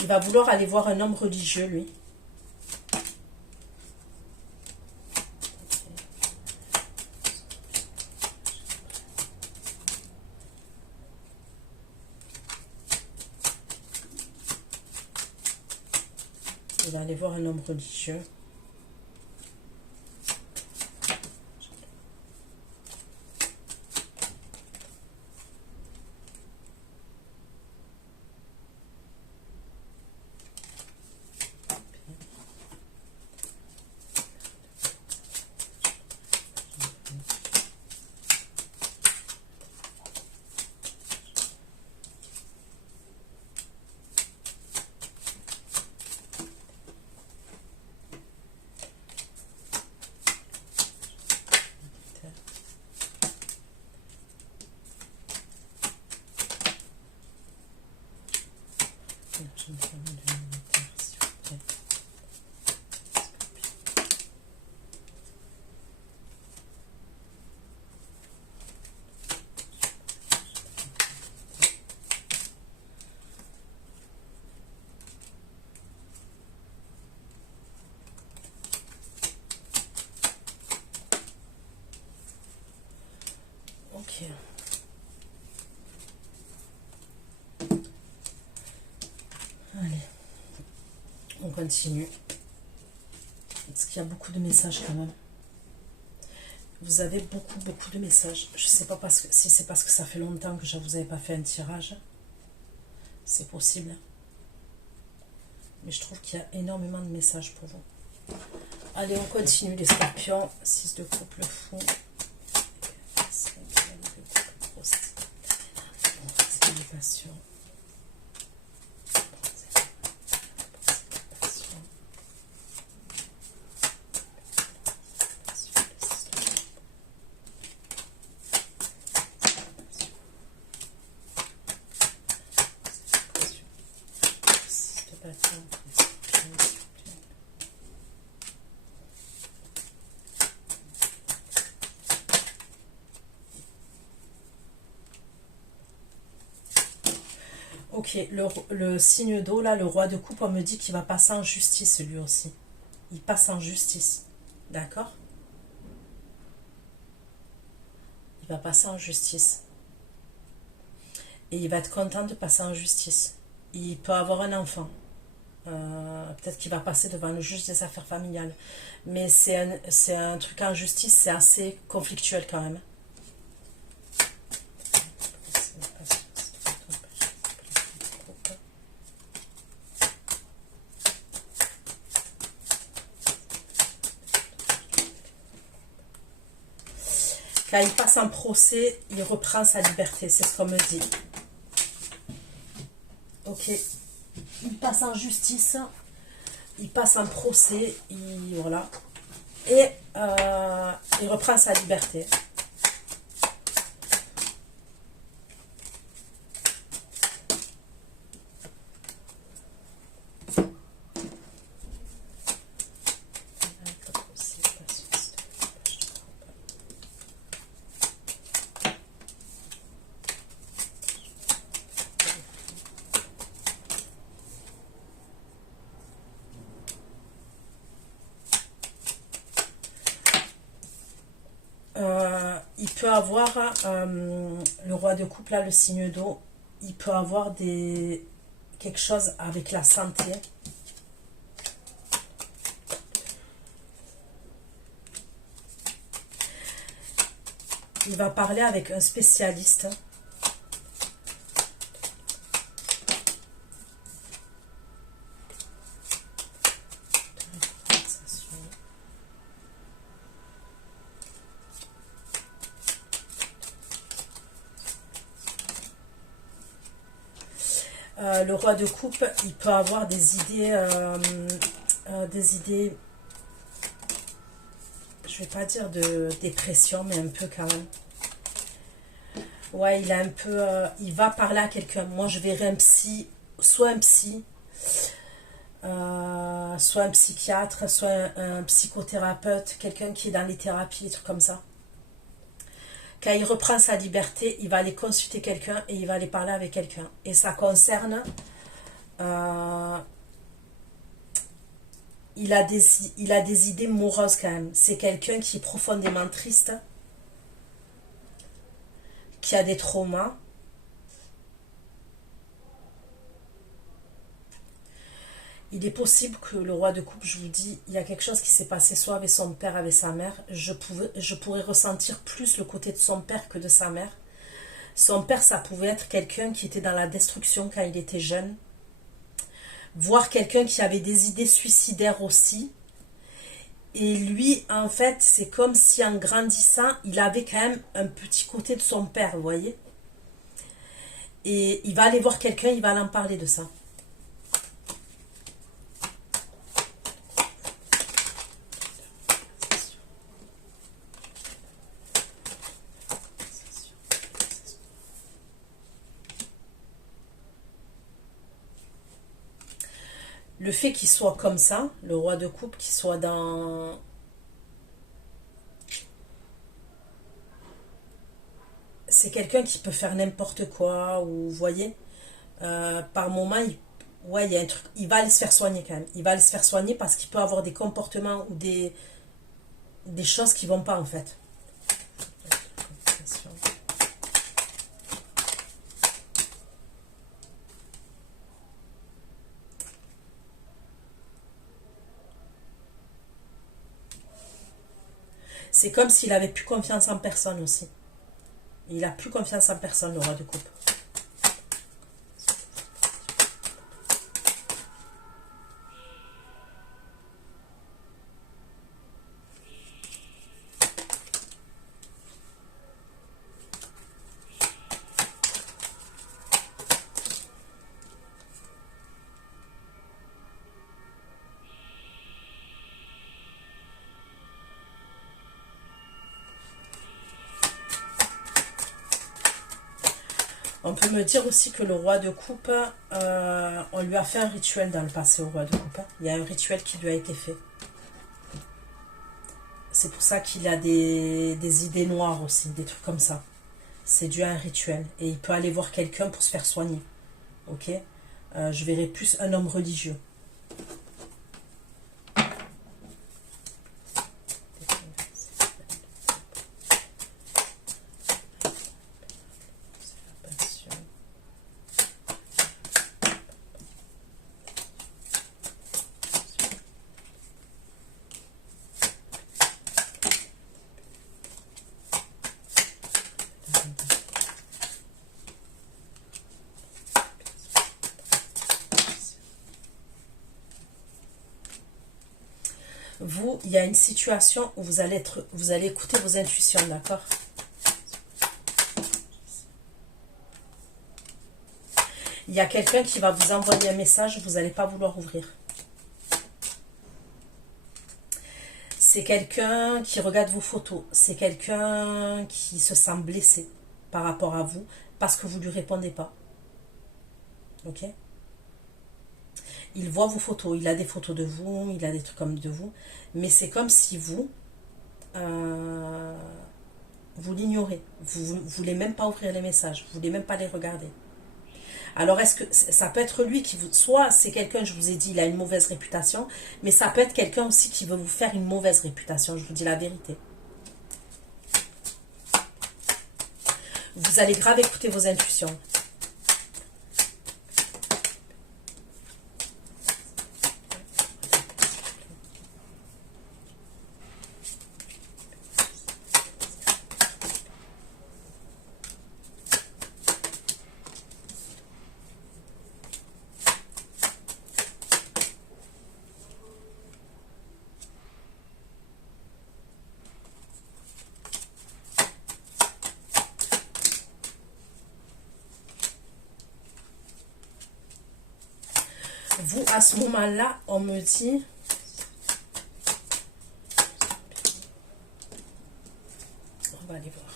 Il va vouloir aller voir un homme religieux, lui. Il va aller voir un homme religieux. Ok. Allez. On continue. Parce qu'il y a beaucoup de messages quand même. Vous avez beaucoup de messages. Je ne sais pas si c'est parce que ça fait longtemps que je ne vous avais pas fait un tirage. C'est possible. Mais je trouve qu'il y a énormément de messages pour vous. Allez, on continue les scorpions. 6 de couple fou. Passion. Ok, le signe d'eau, là, le roi de coupe, on me dit qu'il va passer en justice, lui aussi. Il passe en justice. D'accord? Il va passer en justice. Et il va être content de passer en justice. Il peut avoir un enfant. Peut-être qu'il va passer devant le juge des affaires familiales. Mais c'est un truc en justice, c'est assez conflictuel quand même. Quand il passe en procès, il reprend sa liberté, c'est ce qu'on me dit. Ok. Il passe en justice, il passe en procès, voilà. Et il reprend sa liberté. peut avoir, le roi de coupe, là, le signe d'eau, il peut avoir quelque chose avec la santé. Il va parler avec un spécialiste. Le roi de coupe, il peut avoir des idées, je vais pas dire de dépression, mais un peu quand même. Ouais, il a un peu, il va parler à quelqu'un. Moi, je verrais un psy, soit un psy, soit un psychiatre, soit un psychothérapeute, quelqu'un qui est dans les thérapies, des trucs comme ça. Quand il reprend sa liberté, il va aller consulter quelqu'un et il va aller parler avec quelqu'un. Et ça concerne... il a des idées moroses quand même. C'est quelqu'un qui est profondément triste, qui a des traumas. Il est possible que le roi de coupe, je vous dis, il y a quelque chose qui s'est passé soit avec son père, avec sa mère. Je pourrais ressentir plus le côté de son père que de sa mère. Son père, ça pouvait être quelqu'un qui était dans la destruction quand il était jeune. Voire quelqu'un qui avait des idées suicidaires aussi. Et lui, en fait, c'est comme si en grandissant, il avait quand même un petit côté de son père, vous voyez. Et il va aller voir quelqu'un, il va en parler de ça. Le fait qu'il soit comme ça, le roi de coupe, qu'il soit dans... C'est quelqu'un qui peut faire n'importe quoi, ou vous voyez, par moment, ouais, il y a un truc, il va aller se faire soigner quand même. Il va aller se faire soigner parce qu'il peut avoir des comportements ou des choses qui vont pas en fait. C'est comme s'il avait plus confiance en personne aussi. Il a plus confiance en personne, le roi de coupe. On peut me dire aussi que le roi de coupe, on lui a fait un rituel dans le passé au roi de coupe. Il y a un rituel qui lui a été fait. C'est pour ça qu'il a des idées noires aussi, des trucs comme ça. C'est dû à un rituel. Et il peut aller voir quelqu'un pour se faire soigner. Ok, je verrai plus un homme religieux. Vous, il y a une situation où vous allez écouter vos intuitions, d'accord? Il y a quelqu'un qui va vous envoyer un message, vous n'allez pas vouloir ouvrir. C'est quelqu'un qui regarde vos photos. C'est quelqu'un qui se sent blessé par rapport à vous parce que vous ne lui répondez pas. Ok? Il voit vos photos, il a des photos de vous, il a des trucs comme de vous, mais c'est comme si vous, vous l'ignorez. Vous ne voulez même pas ouvrir les messages, vous ne voulez même pas les regarder. Alors, est-ce que ça peut être lui qui vous... Soit c'est quelqu'un, je vous ai dit, il a une mauvaise réputation, mais ça peut être quelqu'un aussi qui veut vous faire une mauvaise réputation, je vous dis la vérité. Vous allez grave écouter vos intuitions. Vous, à ce moment-là, on me dit... On va aller voir.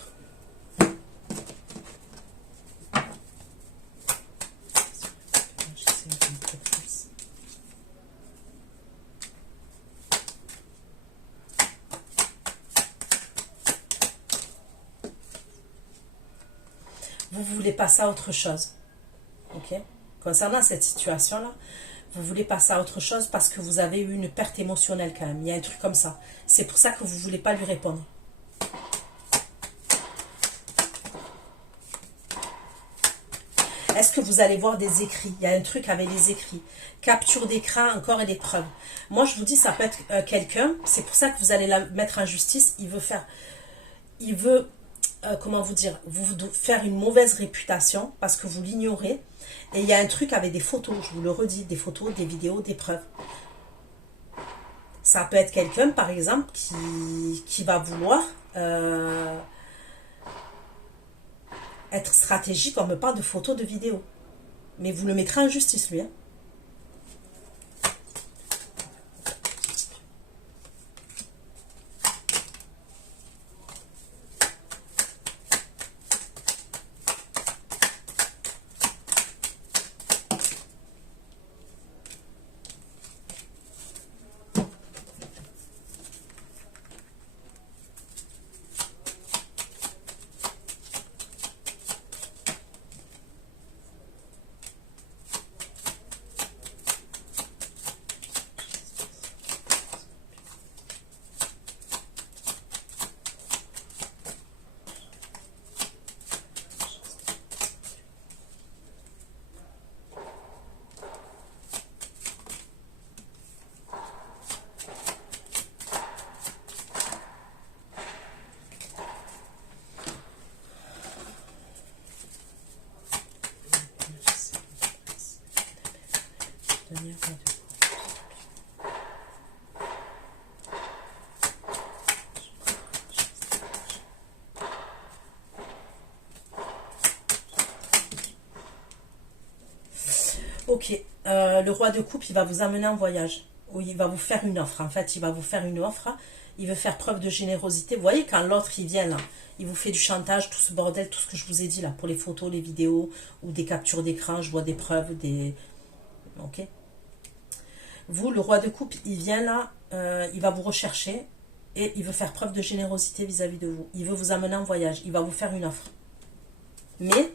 Vous voulez passer à autre chose. Ok? Concernant cette situation-là, vous voulez passer à autre chose parce que vous avez eu une perte émotionnelle quand même. Il y a un truc comme ça. C'est pour ça que vous ne voulez pas lui répondre. Est-ce que vous allez voir des écrits? Il y a un truc avec les écrits. Capture d'écran, encore et des preuves. Moi, je vous dis, ça peut être quelqu'un. C'est pour ça que vous allez la mettre en justice. Il veut, comment vous dire, vous faire une mauvaise réputation parce que vous l'ignorez. Et il y a un truc avec des photos, je vous le redis, des photos, des vidéos, des preuves. Ça peut être quelqu'un, par exemple, qui va vouloir être stratégique. On me parle de photos, de vidéos. Mais vous le mettrez en justice, lui. Hein. Ok, le roi de coupe, il va vous amener en voyage. Ou il va vous faire une offre. En fait, il va vous faire une offre. Il veut faire preuve de générosité. Vous voyez, quand l'autre, il vient là, il vous fait du chantage, tout ce bordel, tout ce que je vous ai dit là, pour les photos, les vidéos, ou des captures d'écran, je vois des preuves, des... Ok. Vous, le roi de coupe, il vient là, il va vous rechercher, et il veut faire preuve de générosité vis-à-vis de vous. Il veut vous amener en voyage. Il va vous faire une offre. Mais...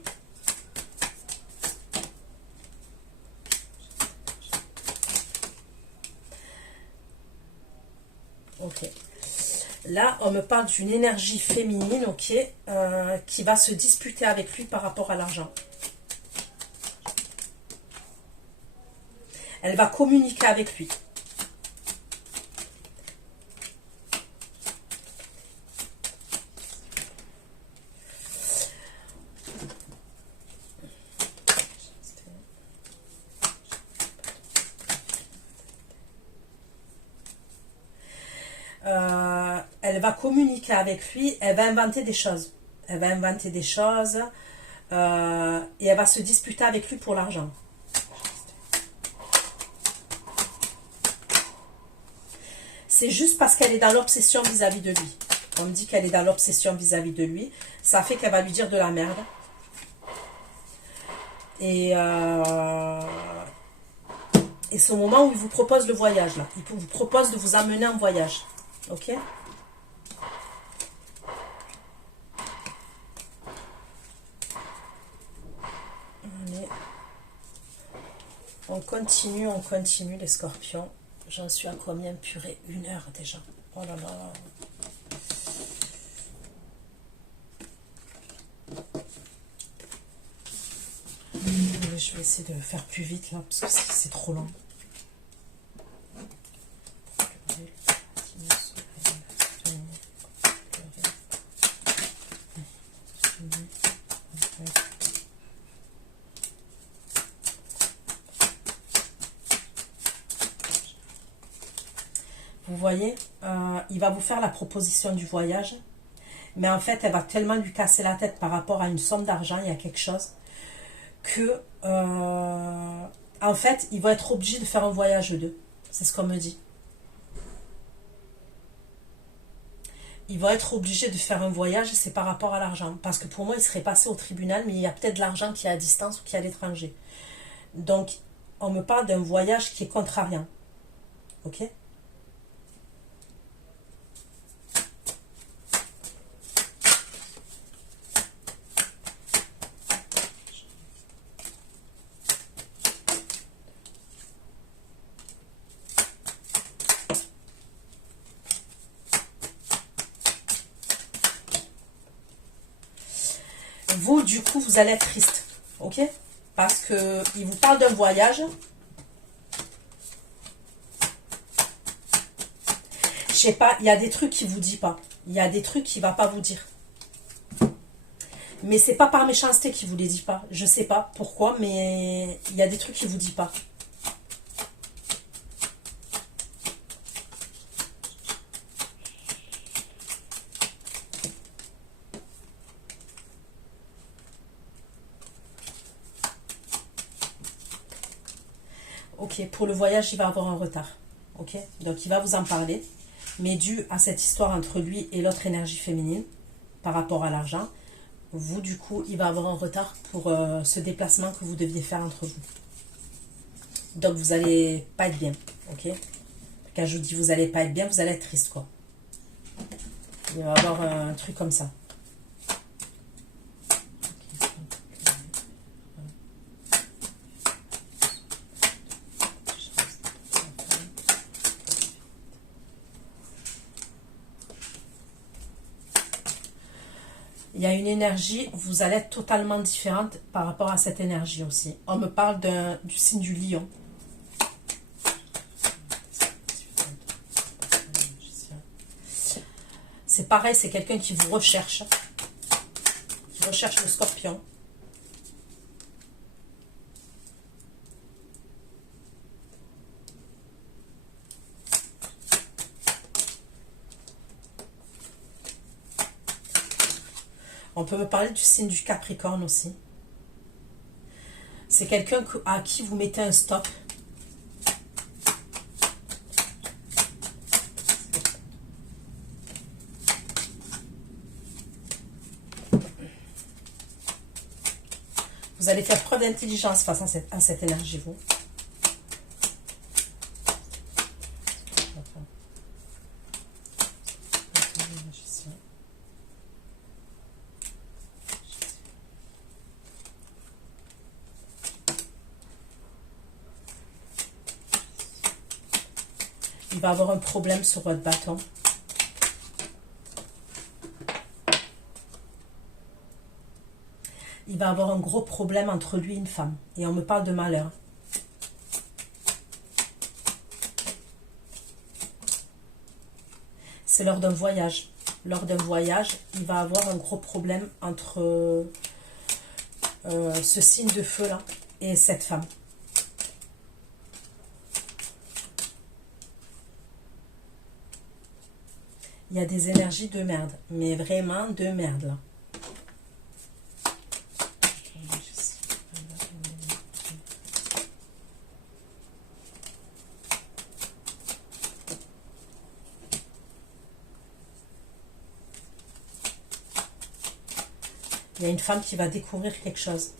Ok. Là, on me parle d'une énergie féminine, ok, qui va se disputer avec lui par rapport à l'argent. Elle va communiquer avec lui. Elle va communiquer avec lui, elle va inventer des choses. Elle va inventer des choses et elle va se disputer avec lui pour l'argent. C'est juste parce qu'elle est dans l'obsession vis-à-vis de lui. On me dit qu'elle est dans l'obsession vis-à-vis de lui. Ça fait qu'elle va lui dire de la merde. Et c'est au moment où il vous propose le voyage, là. Il vous propose de vous amener en voyage. Ok ? Allez. On continue les scorpions. J'en suis à combien, purée? 1 heure déjà. Oh là là. je vais essayer de faire plus vite là, parce que c'est trop long. Vous voyez, il va vous faire la proposition du voyage, mais en fait, elle va tellement lui casser la tête par rapport à une somme d'argent, il y a quelque chose, que, en fait, il va être obligé de faire un voyage eux deux. C'est ce qu'on me dit. Il va être obligé de faire un voyage, c'est par rapport à l'argent. Parce que pour moi, il serait passé au tribunal, mais il y a peut-être de l'argent qui est à distance ou qui est à l'étranger. Donc, on me parle d'un voyage qui est contrariant. Ok ? Vous, du coup, vous allez être triste. Ok ? Parce que il vous parle d'un voyage. Je sais pas, il y a des trucs qu'il vous dit pas. Il y a des trucs qu'il va pas vous dire. Mais c'est pas par méchanceté qu'il vous les dit pas. Je sais pas pourquoi, mais il y a des trucs qu'il vous dit pas. Ok, pour le voyage, il va avoir un retard. Ok, donc il va vous en parler. Mais dû à cette histoire entre lui et l'autre énergie féminine, par rapport à l'argent, vous, du coup, il va avoir un retard pour ce déplacement que vous deviez faire entre vous. Donc, vous allez pas être bien. Ok, quand je vous dis vous allez pas être bien, vous allez être triste, quoi. Il va y avoir un truc comme ça. Il y a une énergie, vous allez être totalement différente par rapport à cette énergie aussi. On me parle du signe du lion. C'est pareil, c'est quelqu'un qui vous recherche. Qui recherche le scorpion. On peut me parler du signe du Capricorne aussi. C'est quelqu'un à qui vous mettez un stop. Vous allez faire preuve d'intelligence face à cette énergie, vous. Il va avoir un problème sur votre bâton. Il va avoir un gros problème entre lui et une femme. Et on me parle de malheur. C'est lors d'un voyage. Lors d'un voyage, il va avoir un gros problème entre ce signe de feu-là et cette femme. Il y a des énergies de merde. Mais vraiment de merde, là. Il y a une femme qui va découvrir quelque chose.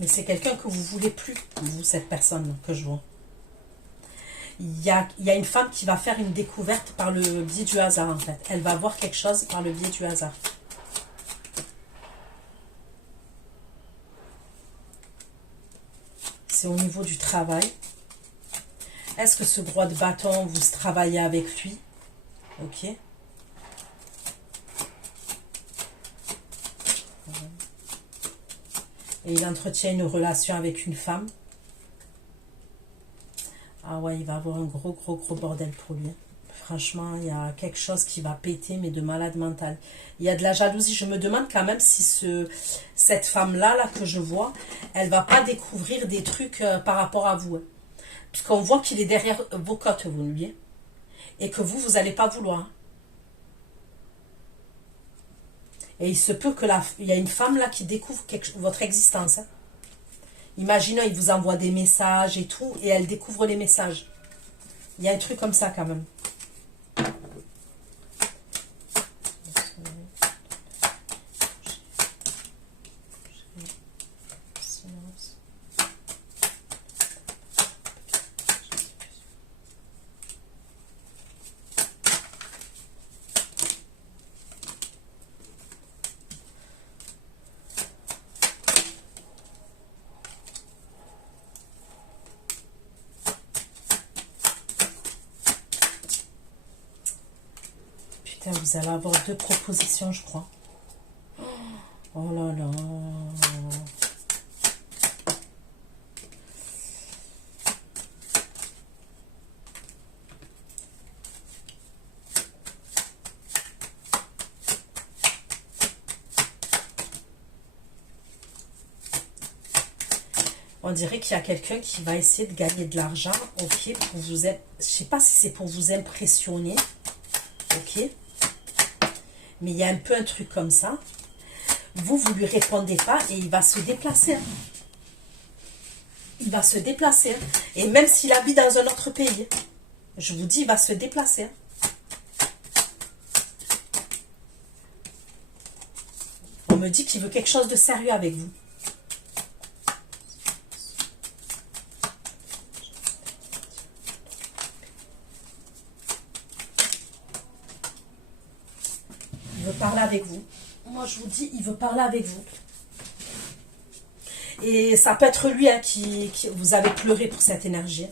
Mais c'est quelqu'un que vous voulez plus, vous, cette personne que je vois. Il y a une femme qui va faire une découverte par le biais du hasard, en fait. Elle va voir quelque chose par le biais du hasard. C'est au niveau du travail. Est-ce que ce roi de bâton, vous travaillez avec lui? Ok. Et il entretient une relation avec une femme. Ah ouais, il va avoir un gros bordel pour lui. Franchement, il y a quelque chose qui va péter, mais de malade mental. Il y a de la jalousie. Je me demande quand même si cette femme-là, là, que je vois, elle va pas découvrir des trucs par rapport à vous. Hein. Puisqu'on voit qu'il est derrière vos côtes, vous, lui. Hein. Et que vous n'allez pas vouloir. Hein. Et il se peut que il y a une femme là qui découvre votre existence. Hein. Imaginons, il vous envoie des messages et tout, et elle découvre les messages. Il y a un truc comme ça quand même. Putain, vous allez avoir 2 propositions, je crois. Oh là là. On dirait qu'il y a quelqu'un qui va essayer de gagner de l'argent, ok, pour vous... Je sais pas si c'est pour vous impressionner, ok, mais il y a un peu un truc comme ça. Vous lui répondez pas et il va se déplacer. Hein. Il va se déplacer. Hein. Et même s'il habite dans un autre pays, je vous dis, il va se déplacer. Hein. On me dit qu'il veut quelque chose de sérieux avec vous. Il veut parler avec vous. Moi, je vous dis, il veut parler avec vous. Et ça peut être lui hein, qui vous avez pleuré pour cette énergie.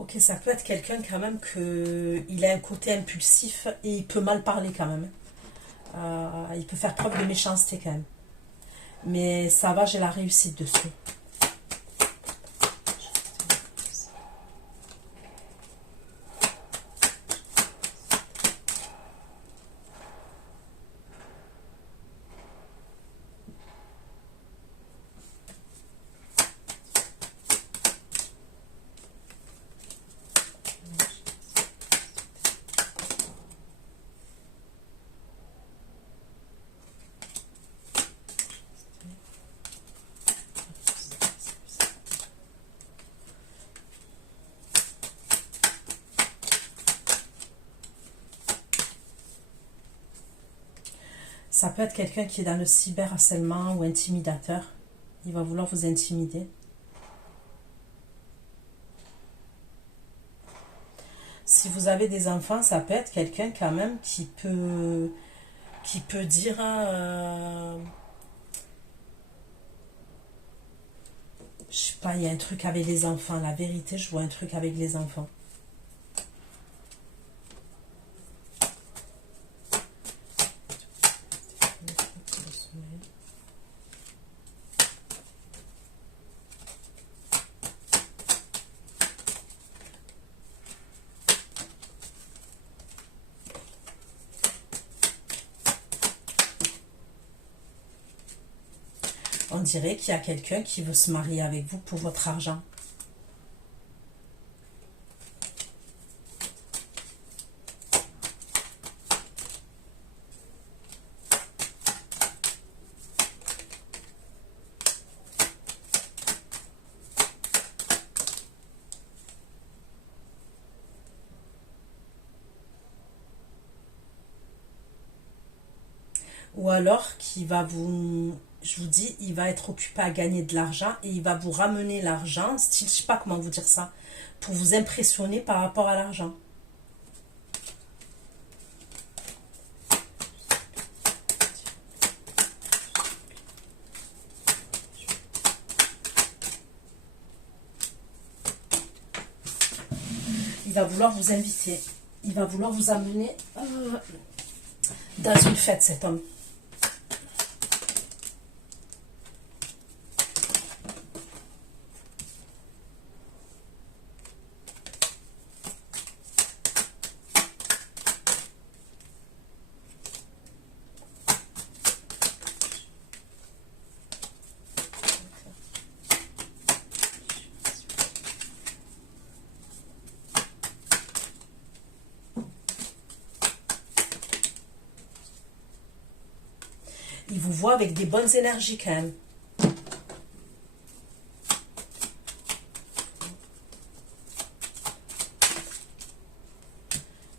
Ok, ça peut être quelqu'un quand même il a un côté impulsif et il peut mal parler quand même. Il peut faire preuve de méchanceté quand même. Mais ça va, j'ai la réussite dessus. Ça peut être quelqu'un qui est dans le cyberharcèlement ou intimidateur. Il va vouloir vous intimider. Si vous avez des enfants, ça peut être quelqu'un quand même qui peut dire... je sais pas, il y a un truc avec les enfants. La vérité, je vois un truc avec les enfants. on dirait qu'il y a quelqu'un qui veut se marier avec vous pour votre argent. Ou alors qu'il va vous, je vous dis, il va être occupé à gagner de l'argent et il va vous ramener l'argent, style, je sais pas comment vous dire ça, pour vous impressionner par rapport à l'argent. Il va vouloir vous inviter, il va vouloir vous amener dans une fête, cet homme. Il vous voit avec des bonnes énergies quand même.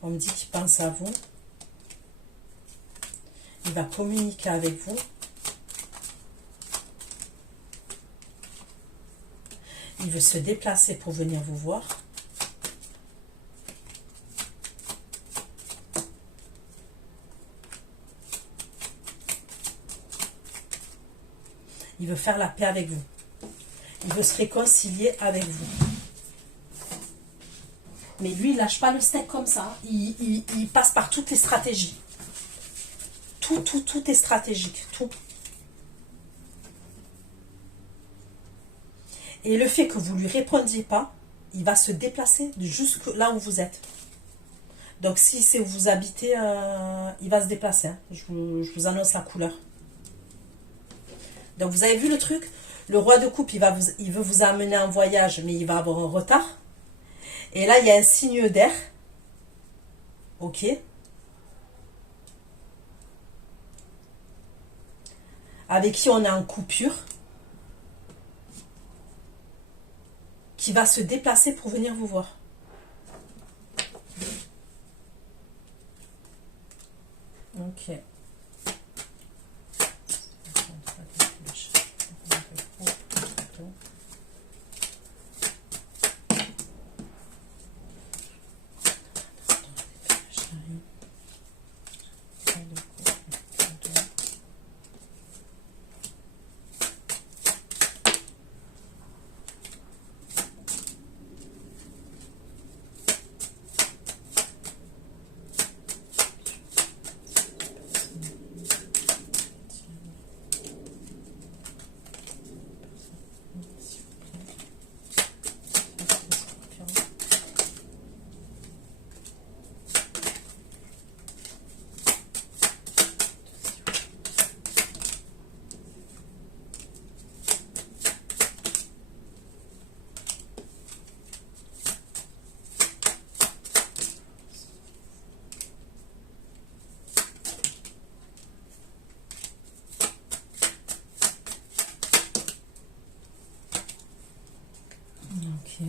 On me dit qu'il pense à vous. Il va communiquer avec vous. Il veut se déplacer pour venir vous voir. Il veut faire la paix avec vous. Il veut se réconcilier avec vous. Mais lui, il ne lâche pas le steak comme ça. Il passe par toutes les stratégies. Tout est stratégique. Tout. Et le fait que vous ne lui répondiez pas, il va se déplacer jusque là où vous êtes. Donc si c'est où vous habitez, il va se déplacer. Hein. Je vous annonce la couleur. Donc vous avez vu le truc? Le roi de coupe, il veut vous amener en voyage, mais il va avoir un retard. Et là, il y a un signe d'air. Ok. Avec qui on est en coupure. Qui va se déplacer pour venir vous voir. Ok. Ok.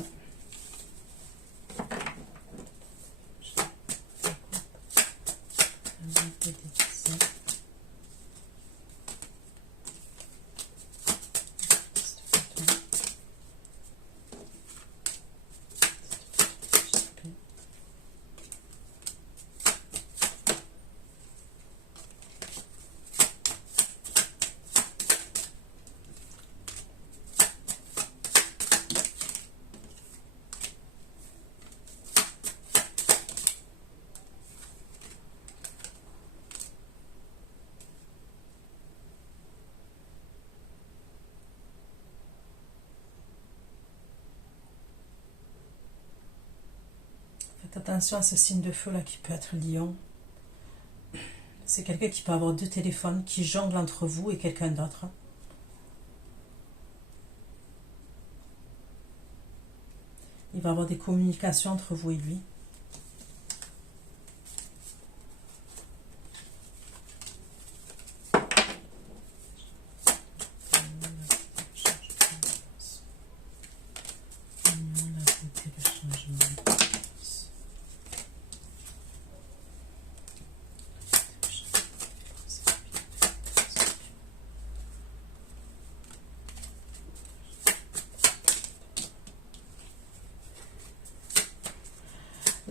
Faites attention à ce signe de feu là qui peut être lion. C'est quelqu'un qui peut avoir deux téléphones, qui jongle entre vous et quelqu'un d'autre. Il va y avoir des communications entre vous et lui.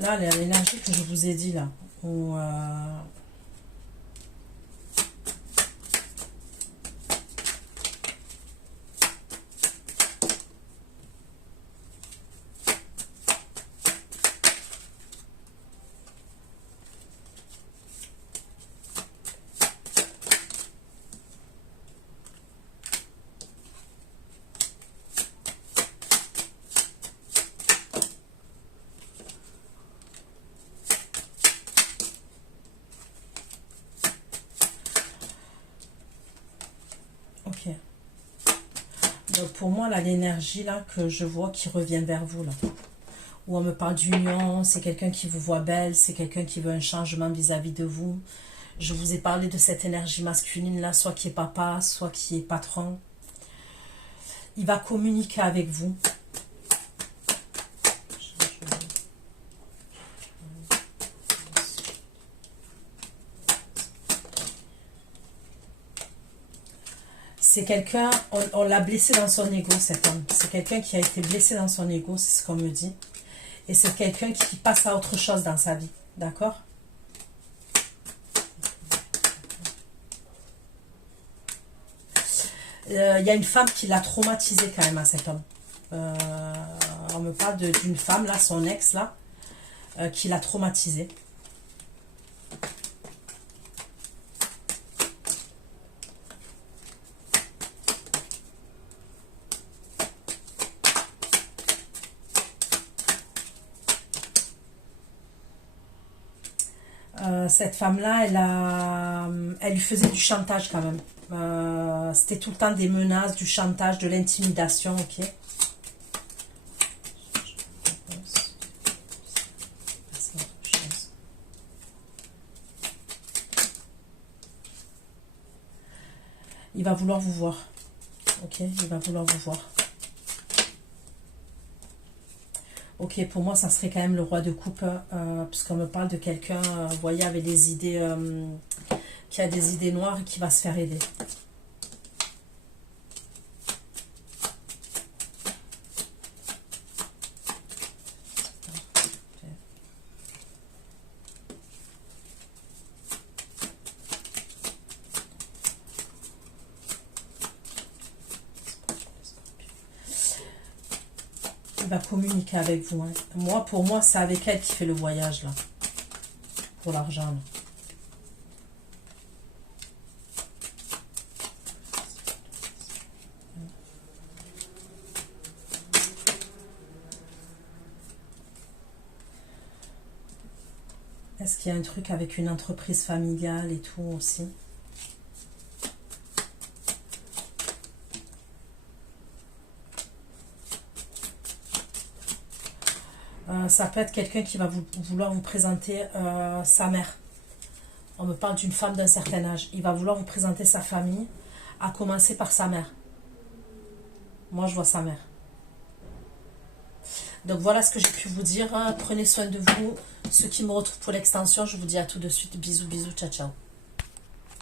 Là, l'énergie que je vous ai dit là, où, ok. Donc pour moi, là, l'énergie là que je vois qui revient vers vous là, où on me parle d'union, c'est quelqu'un qui vous voit belle, c'est quelqu'un qui veut un changement vis-à-vis de vous. Je vous ai parlé de cette énergie masculine là, soit qui est papa, soit qui est patron. Il va communiquer avec vous. C'est quelqu'un, on l'a blessé dans son ego, cet homme. C'est quelqu'un qui a été blessé dans son ego, c'est ce qu'on me dit. Et c'est quelqu'un qui passe à autre chose dans sa vie. D'accord? Il y a une femme qui l'a traumatisé quand même à cet homme. On me parle d'une femme, là, son ex, là, qui l'a traumatisé. Cette femme-là, elle lui faisait du chantage quand même. C'était tout le temps des menaces, du chantage, de l'intimidation, ok. Il va vouloir vous voir, ok, il va vouloir vous voir. Ok, pour moi, ça serait quand même le roi de coupe, puisqu'on me parle de quelqu'un, vous voyez, avec des idées, qui a des idées noires et qui va se faire aider. Va communiquer avec vous. Hein. Moi, pour moi, c'est avec elle qui fait le voyage, là. Pour l'argent, Est-ce qu'il y a un truc avec une entreprise familiale et tout aussi? Ça peut être quelqu'un qui va vouloir vous présenter sa mère. On me parle d'une femme d'un certain âge. Il va vouloir vous présenter sa famille, à commencer par sa mère. Moi, je vois sa mère. Donc, voilà ce que j'ai pu vous dire. Prenez soin de vous. Ceux qui me retrouvent pour l'extension, je vous dis à tout de suite. Bisous, bisous, ciao, ciao.